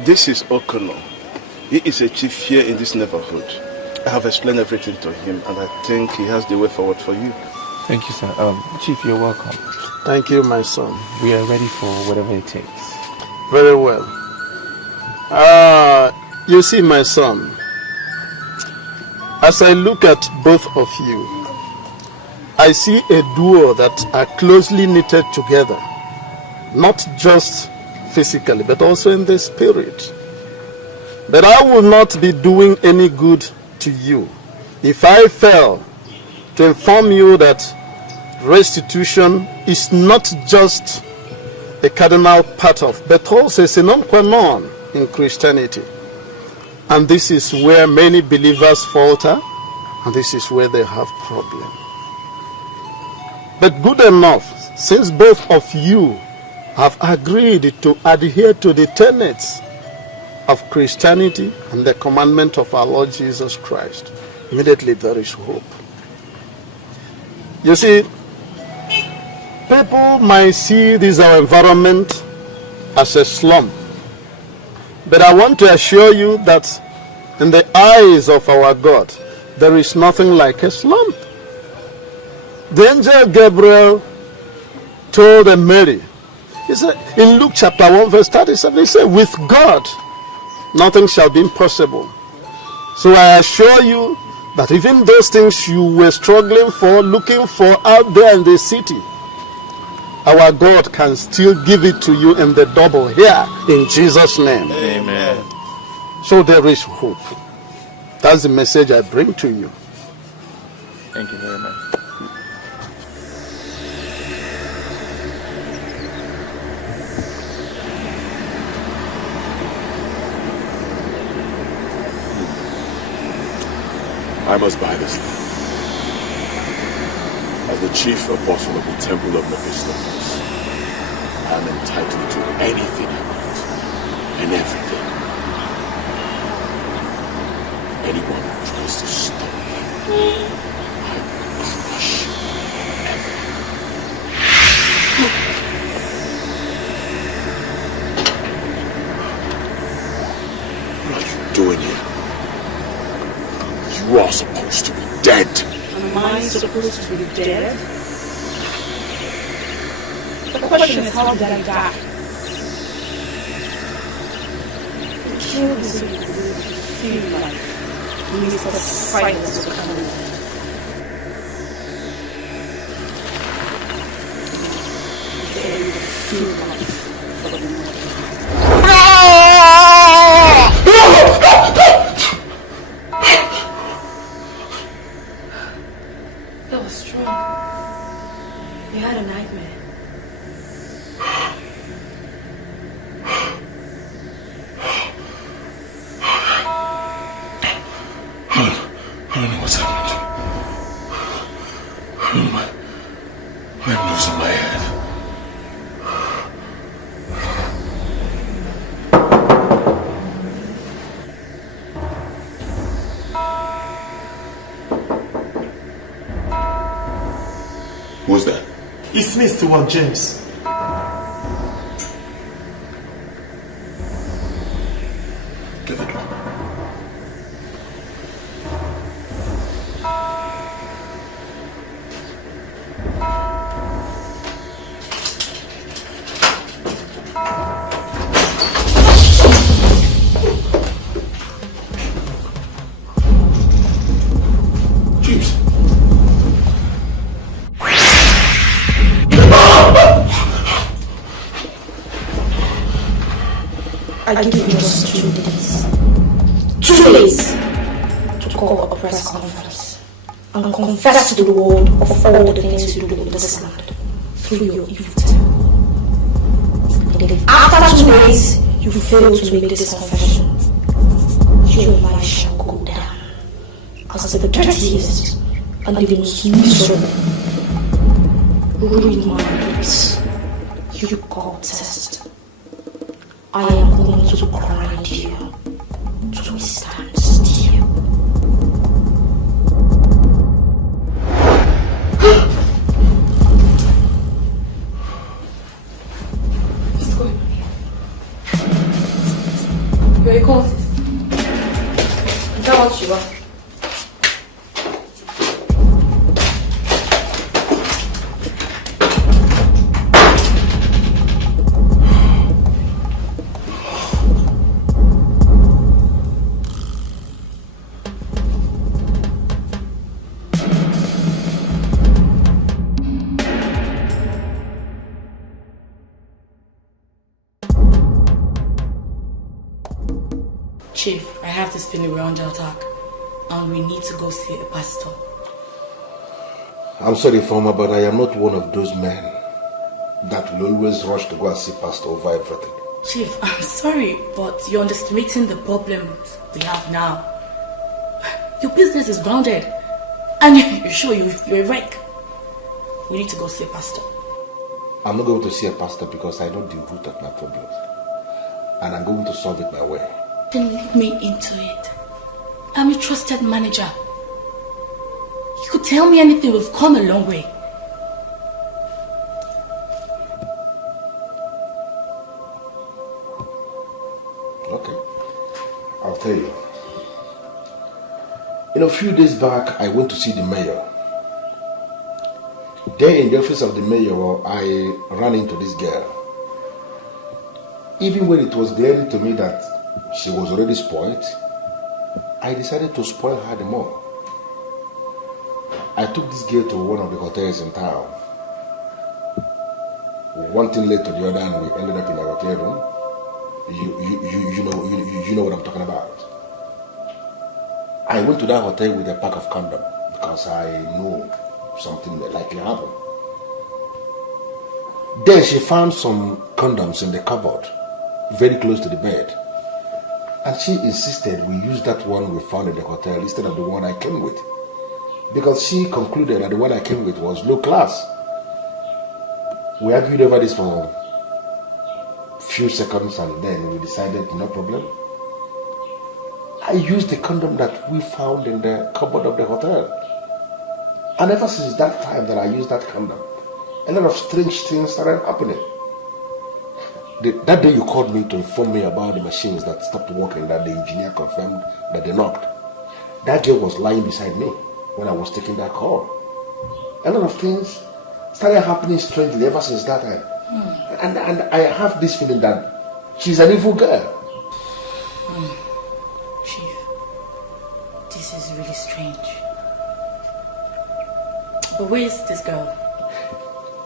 This is Okono. He is a chief here in this neighborhood. I have explained everything to him, and I think he has the way forward for you. Thank you, sir. Chief, you're welcome. Thank you, my son. We are ready for whatever it takes. Very well. You see, my son, as I look at both of you, I see a duo that are closely knitted together, not just physically, but also in the spirit. But I will not be doing any good to you if I fail to inform you that restitution is not just a cardinal part of, but also a sine qua non in Christianity. And this is where many believers falter, and this is where they have problems. But good enough, since both of you have agreed to adhere to the tenets of Christianity and the commandment of our Lord Jesus Christ, immediately there is hope. You see, people might see this our environment as a slum, but I want to assure you that in the eyes of our God, there is nothing like a slum. The angel Gabriel told Mary, he said, in Luke chapter 1 verse 37, he said, with God, nothing shall be impossible. So I assure you that even those things you were struggling for, looking for out there in the city, our God can still give it to you in the double here, in Jesus' name. Amen. So there is hope. That's the message I bring to you. Thank you very much. I must buy this land. As the chief apostle of the temple of Mephistopheles, I'm entitled to anything I want and everything. Anyone who tries to stop me, I crush forever. What are you doing here? You are supposed to be dead. Am I supposed to be dead? The question is, how did I die? The truth is, you feel like Mr. Silence was coming. Feel like for the That was strong. You had a nightmare. I don't know what's happened. I'm losing my head. Who's that? It's me, Stewart James. Get the door. I give you just 2 days. 2 days to call a press conference and confess to the world of all the things you do in this land through your evil. And if after 2 days you fail to make this confession, your life shall go down as the dirtiest and the most miserable, ruin my lips. You call test. I am going to grind you to a standstill. What's going on here? You're a cultist. Is that what you are? Chief, I have this feeling we're under attack and we need to go see a pastor. I'm sorry, Farmer, but I am not one of those men that will always rush to go and see pastor over everything. Chief, I'm sorry, but you're underestimating the problems we have now. Your business is grounded and you're sure you're a wreck. We need to go see a pastor. I'm not going to see a pastor because I know the root of my problems. And I'm going to solve it my way. Then lead me into it. I'm a trusted manager. You could tell me anything, we've come a long way. Okay. I'll tell you. A few days back, I went to see the mayor. There in the office of the mayor, I ran into this girl. Even when it was glaring to me that she was already spoiled, I decided to spoil her the more. I took this girl to one of the hotels in town. One thing led to the other and we ended up in a hotel room. You know what I'm talking about. I went to that hotel with a pack of condom because I knew something that likely happened. Then she found some condoms in the cupboard, very close to the bed. And she insisted we use that one we found in the hotel instead of the one I came with. Because she concluded that the one I came with was low class. We argued over this for few seconds and then we decided no problem. I used the condom that we found in the cupboard of the hotel. And ever since that time that I used that condom, a lot of strange things started happening. That day you called me to inform me about the machines that stopped working, that the engineer confirmed that they knocked. That girl was lying beside me when I was taking that call. A lot of things started happening strangely ever since that time. And I have this feeling that she's an evil girl. Chief, this is really strange. But where is this girl?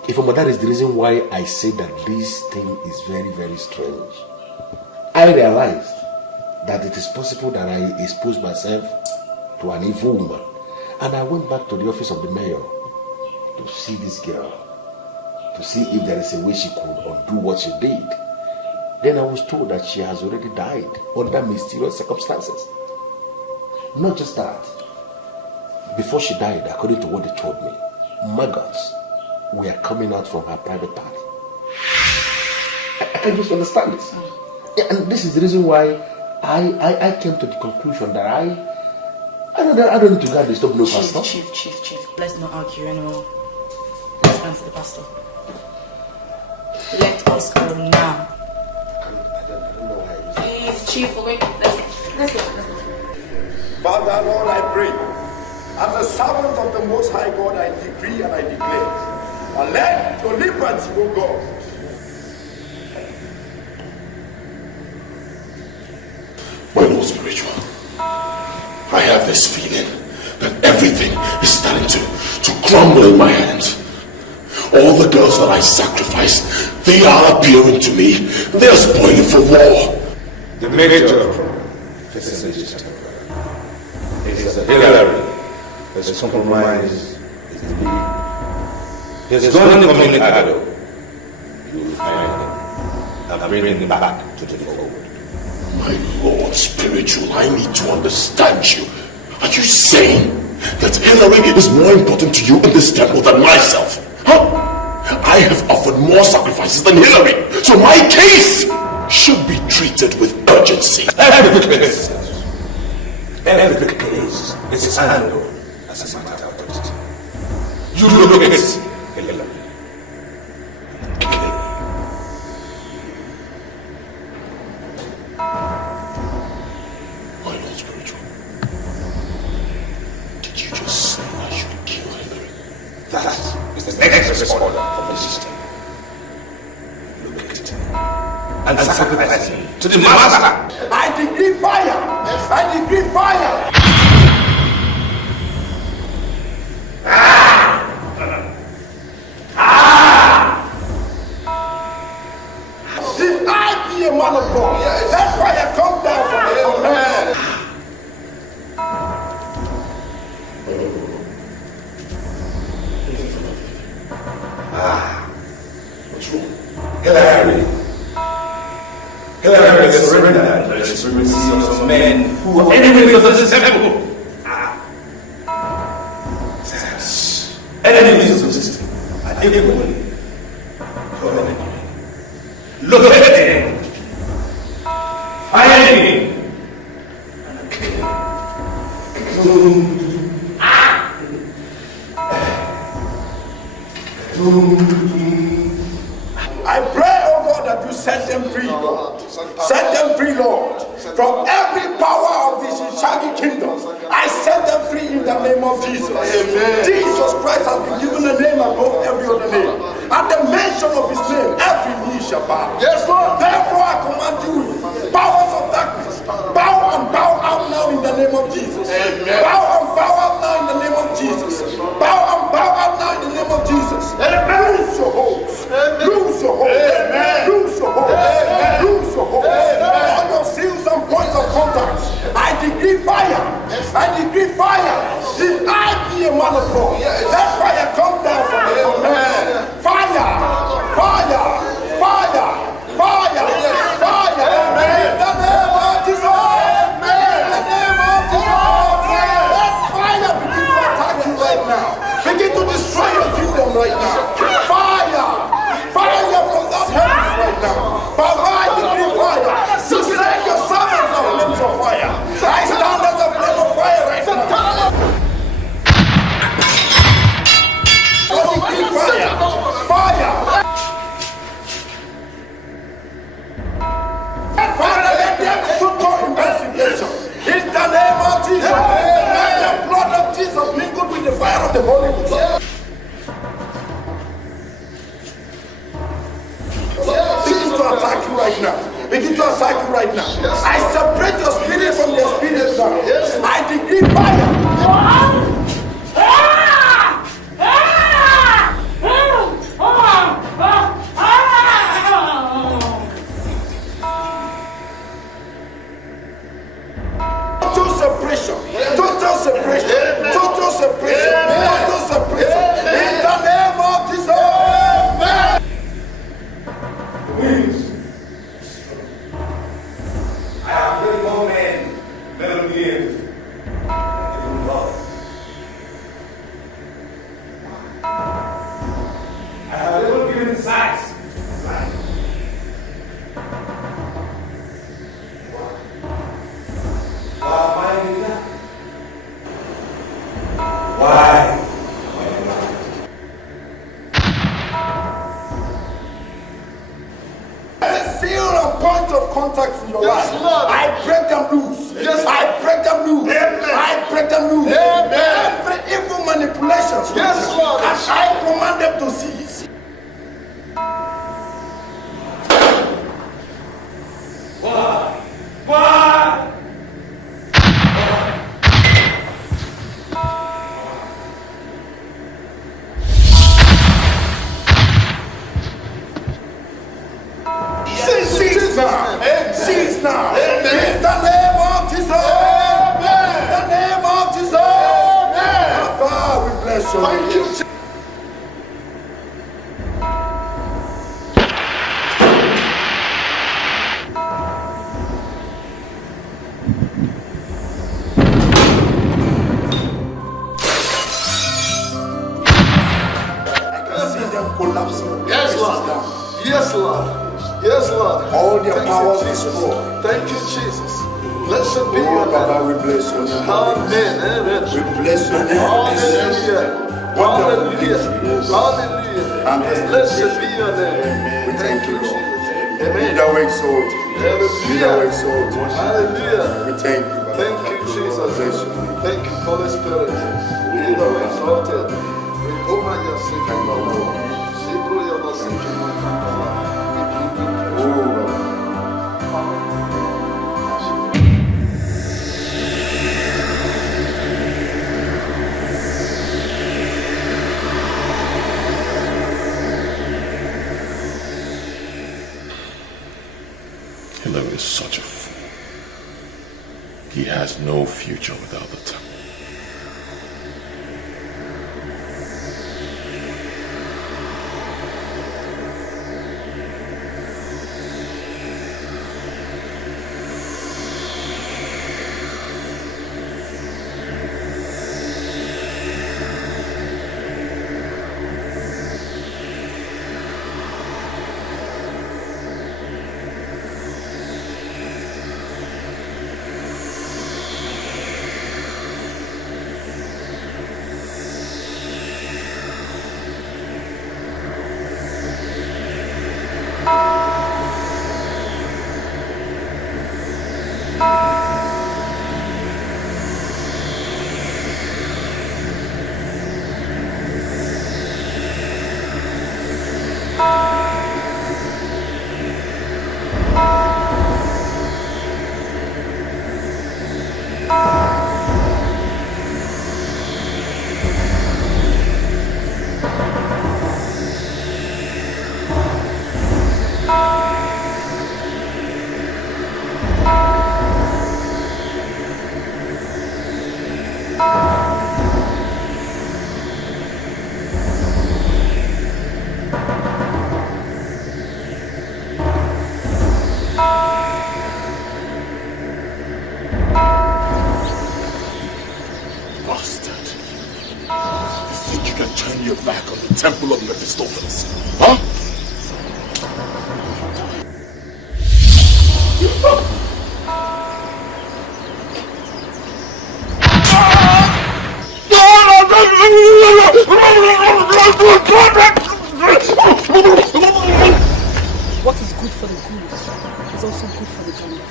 That is the reason why I say that this thing is very, very strange. I realized that it is possible that I exposed myself to an evil woman. And I went back to the office of the mayor to see this girl, to see if there is a way she could undo what she did. Then I was told that she has already died under mysterious circumstances. Not just that. Before she died, according to what they told me, maggots were coming out from her private part. I can just understand this. Yeah, and this is the reason why I came to the conclusion that I don't need to go and disturb no pastor. Chief, let's not argue anymore. Let's answer the pastor. Let us go now. Please, Chief, we're going. Let's go. Father, Lord, I pray, as a servant of the Most High God, I decree and I declare, and let your liberty, O God. My Lord Spiritual, I have this feeling that everything is starting to crumble in my hands. All the girls that I sacrificed, they are appearing to me. They are spoiling for war. The major is a Hillary. His compromise is the He's going to Ini Edo. You will find him and bring him back to the fold. My Lord Spiritual, I need to understand you. Are you saying that Hillary is more important to you in this temple than myself? Huh? I have offered more sacrifices than Hillary, so my case should be treated with urgency. Every case is handled as a matter of urgency. You look at Hillary. My Lord Spiritual, did you just say I should kill Hillary? That is the next order of the system. Look at it and sacrifice him to the master. I decree fire! I decree fire! If I be a man of God, let fire come down from heaven. What's wrong? Hillary has surrendered to the supremacy of some men who are enemies of this temple. Yes. Enemies of the system are equally your enemy. Look at him. Find him. And kill him. I pray, oh God, that you set them free, Lord. Set them free, Lord. From every power of this shaggy kingdom, I set them free in the name of Jesus. Amen. Jesus Christ has been given a name above every other name. At the mention of his name, every knee shall bow. Yes, Lord. Therefore, I command you, powers of darkness, bow and bow out now in the name of Jesus. Amen. Bow and bow out now in the name of Jesus. Bow and bow out now in the name of Jesus. Lose your hopes. Lose your hopes. Lose your hopes. Lose your hopes. All your seals and points of contact, I decree fire. I decree fire. If I be a man of God, let fire come down from heaven. Fire. Fire. Fire. Fire. Fire. In the name of Jesus. In the name of Jesus. Let fire begin to attack you right now. Begin to destroy your kingdom right now. Fire. Fire from that heaven right now. with the fire of the Holy Ghost. Begin to attack you right now. Begin to attack you right now. I separate your spirit from their spirit now. I decree fire. Total separation. Total separation. Total separation. Total separation. In the name of Jesus. Please. I have very more men. Let them be in. I have little given size. Why? Seal a point of contact in your life. Lord. I break them loose. Yes, I break them loose. Amen. I break them loose. Amen. Every evil manipulation. Yes, Lord. And I command them to cease. Why? Why? Cease now. Cease now. In the name of Jesus. In the name of Jesus. God, we bless you. Thank you. I can see them collapsing. Yes, Lord. Yes, Lord. Yes, Lord. All their powers destroyed. Thank you, Jesus. Blessed be your name. We bless your name. Amen. Amen. We bless your name. Hallelujah. Hallelujah. Hallelujah. Amen. Blessed be your name. We thank you, Lord. Amen. Be thou exalted. Be thou exalted. Hallelujah. We thank you. Thank you, Jesus. Thank you, Holy Spirit. Be thou exalted. Recover your second, Lord. Sibro your second, Hillary is such a fool. He has no future without the temple. Temple of Mephistopheles. Huh? What is good for the goose is also good for the gander.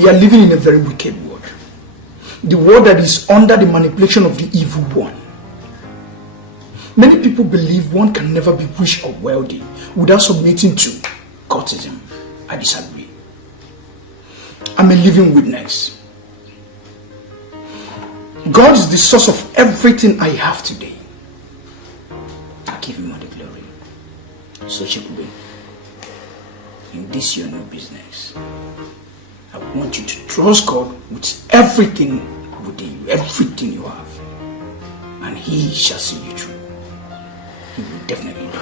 We are living in a very wicked world. The world that is under the manipulation of the evil one. Many people believe one can never be rich or wealthy without submitting to cultism. I disagree. I'm a living witness. God is the source of everything I have today. I give him all the glory. So Chikube, in this you're no business. I want you to trust God with everything within you, everything you have. And he shall see you through. He will definitely do.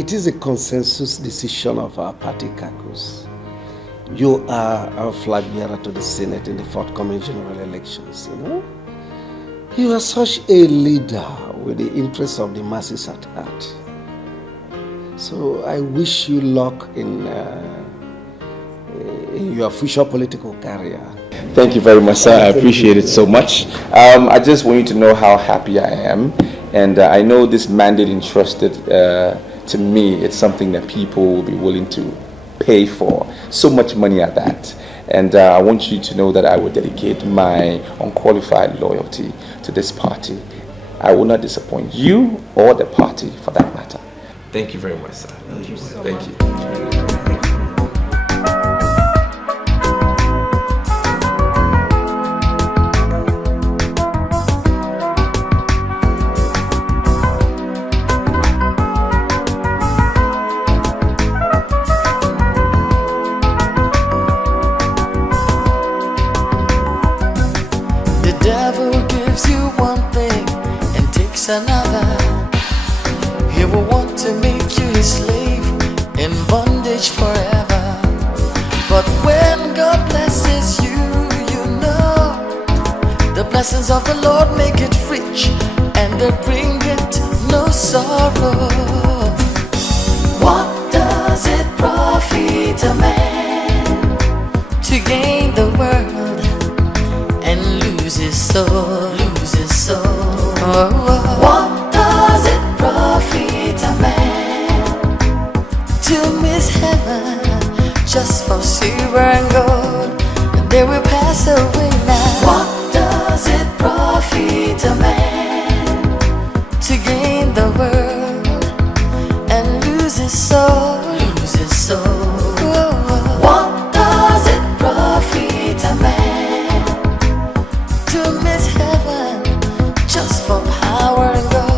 It is a consensus decision of our party caucus. You are our flag bearer to the Senate in the forthcoming general elections, you know? You are such a leader with the interests of the masses at heart. So I wish you luck in your future political career. Thank you very much, sir. I appreciate it so much. I just want you to know how happy I am. And I know this mandate entrusted to me, it's something that people will be willing to pay for. So much money at that. And I want you to know that I will dedicate my unqualified loyalty to this party. I will not disappoint you or the party for that matter. Thank you very much, sir. Thank you. Thank you. The devil gives you one thing and takes another. He will want to make you his slave in bondage forever. But when God blesses you, you know the blessings of the Lord make it rich and they bring it no sorrow. What does it profit a man to gain the world and lose his soul? Lose his soul. What does it profit a man to miss heaven just for silver and gold? And they will pass away now. What does it profit a man to gain the world and lose his soul? Lose his soul. What does it profit a man to miss heaven just for power and gold?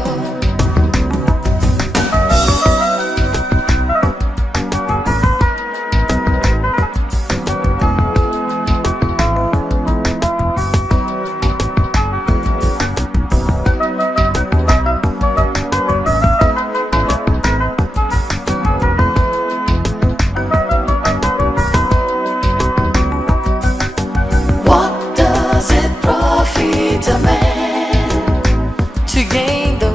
What does it profit a man to gain the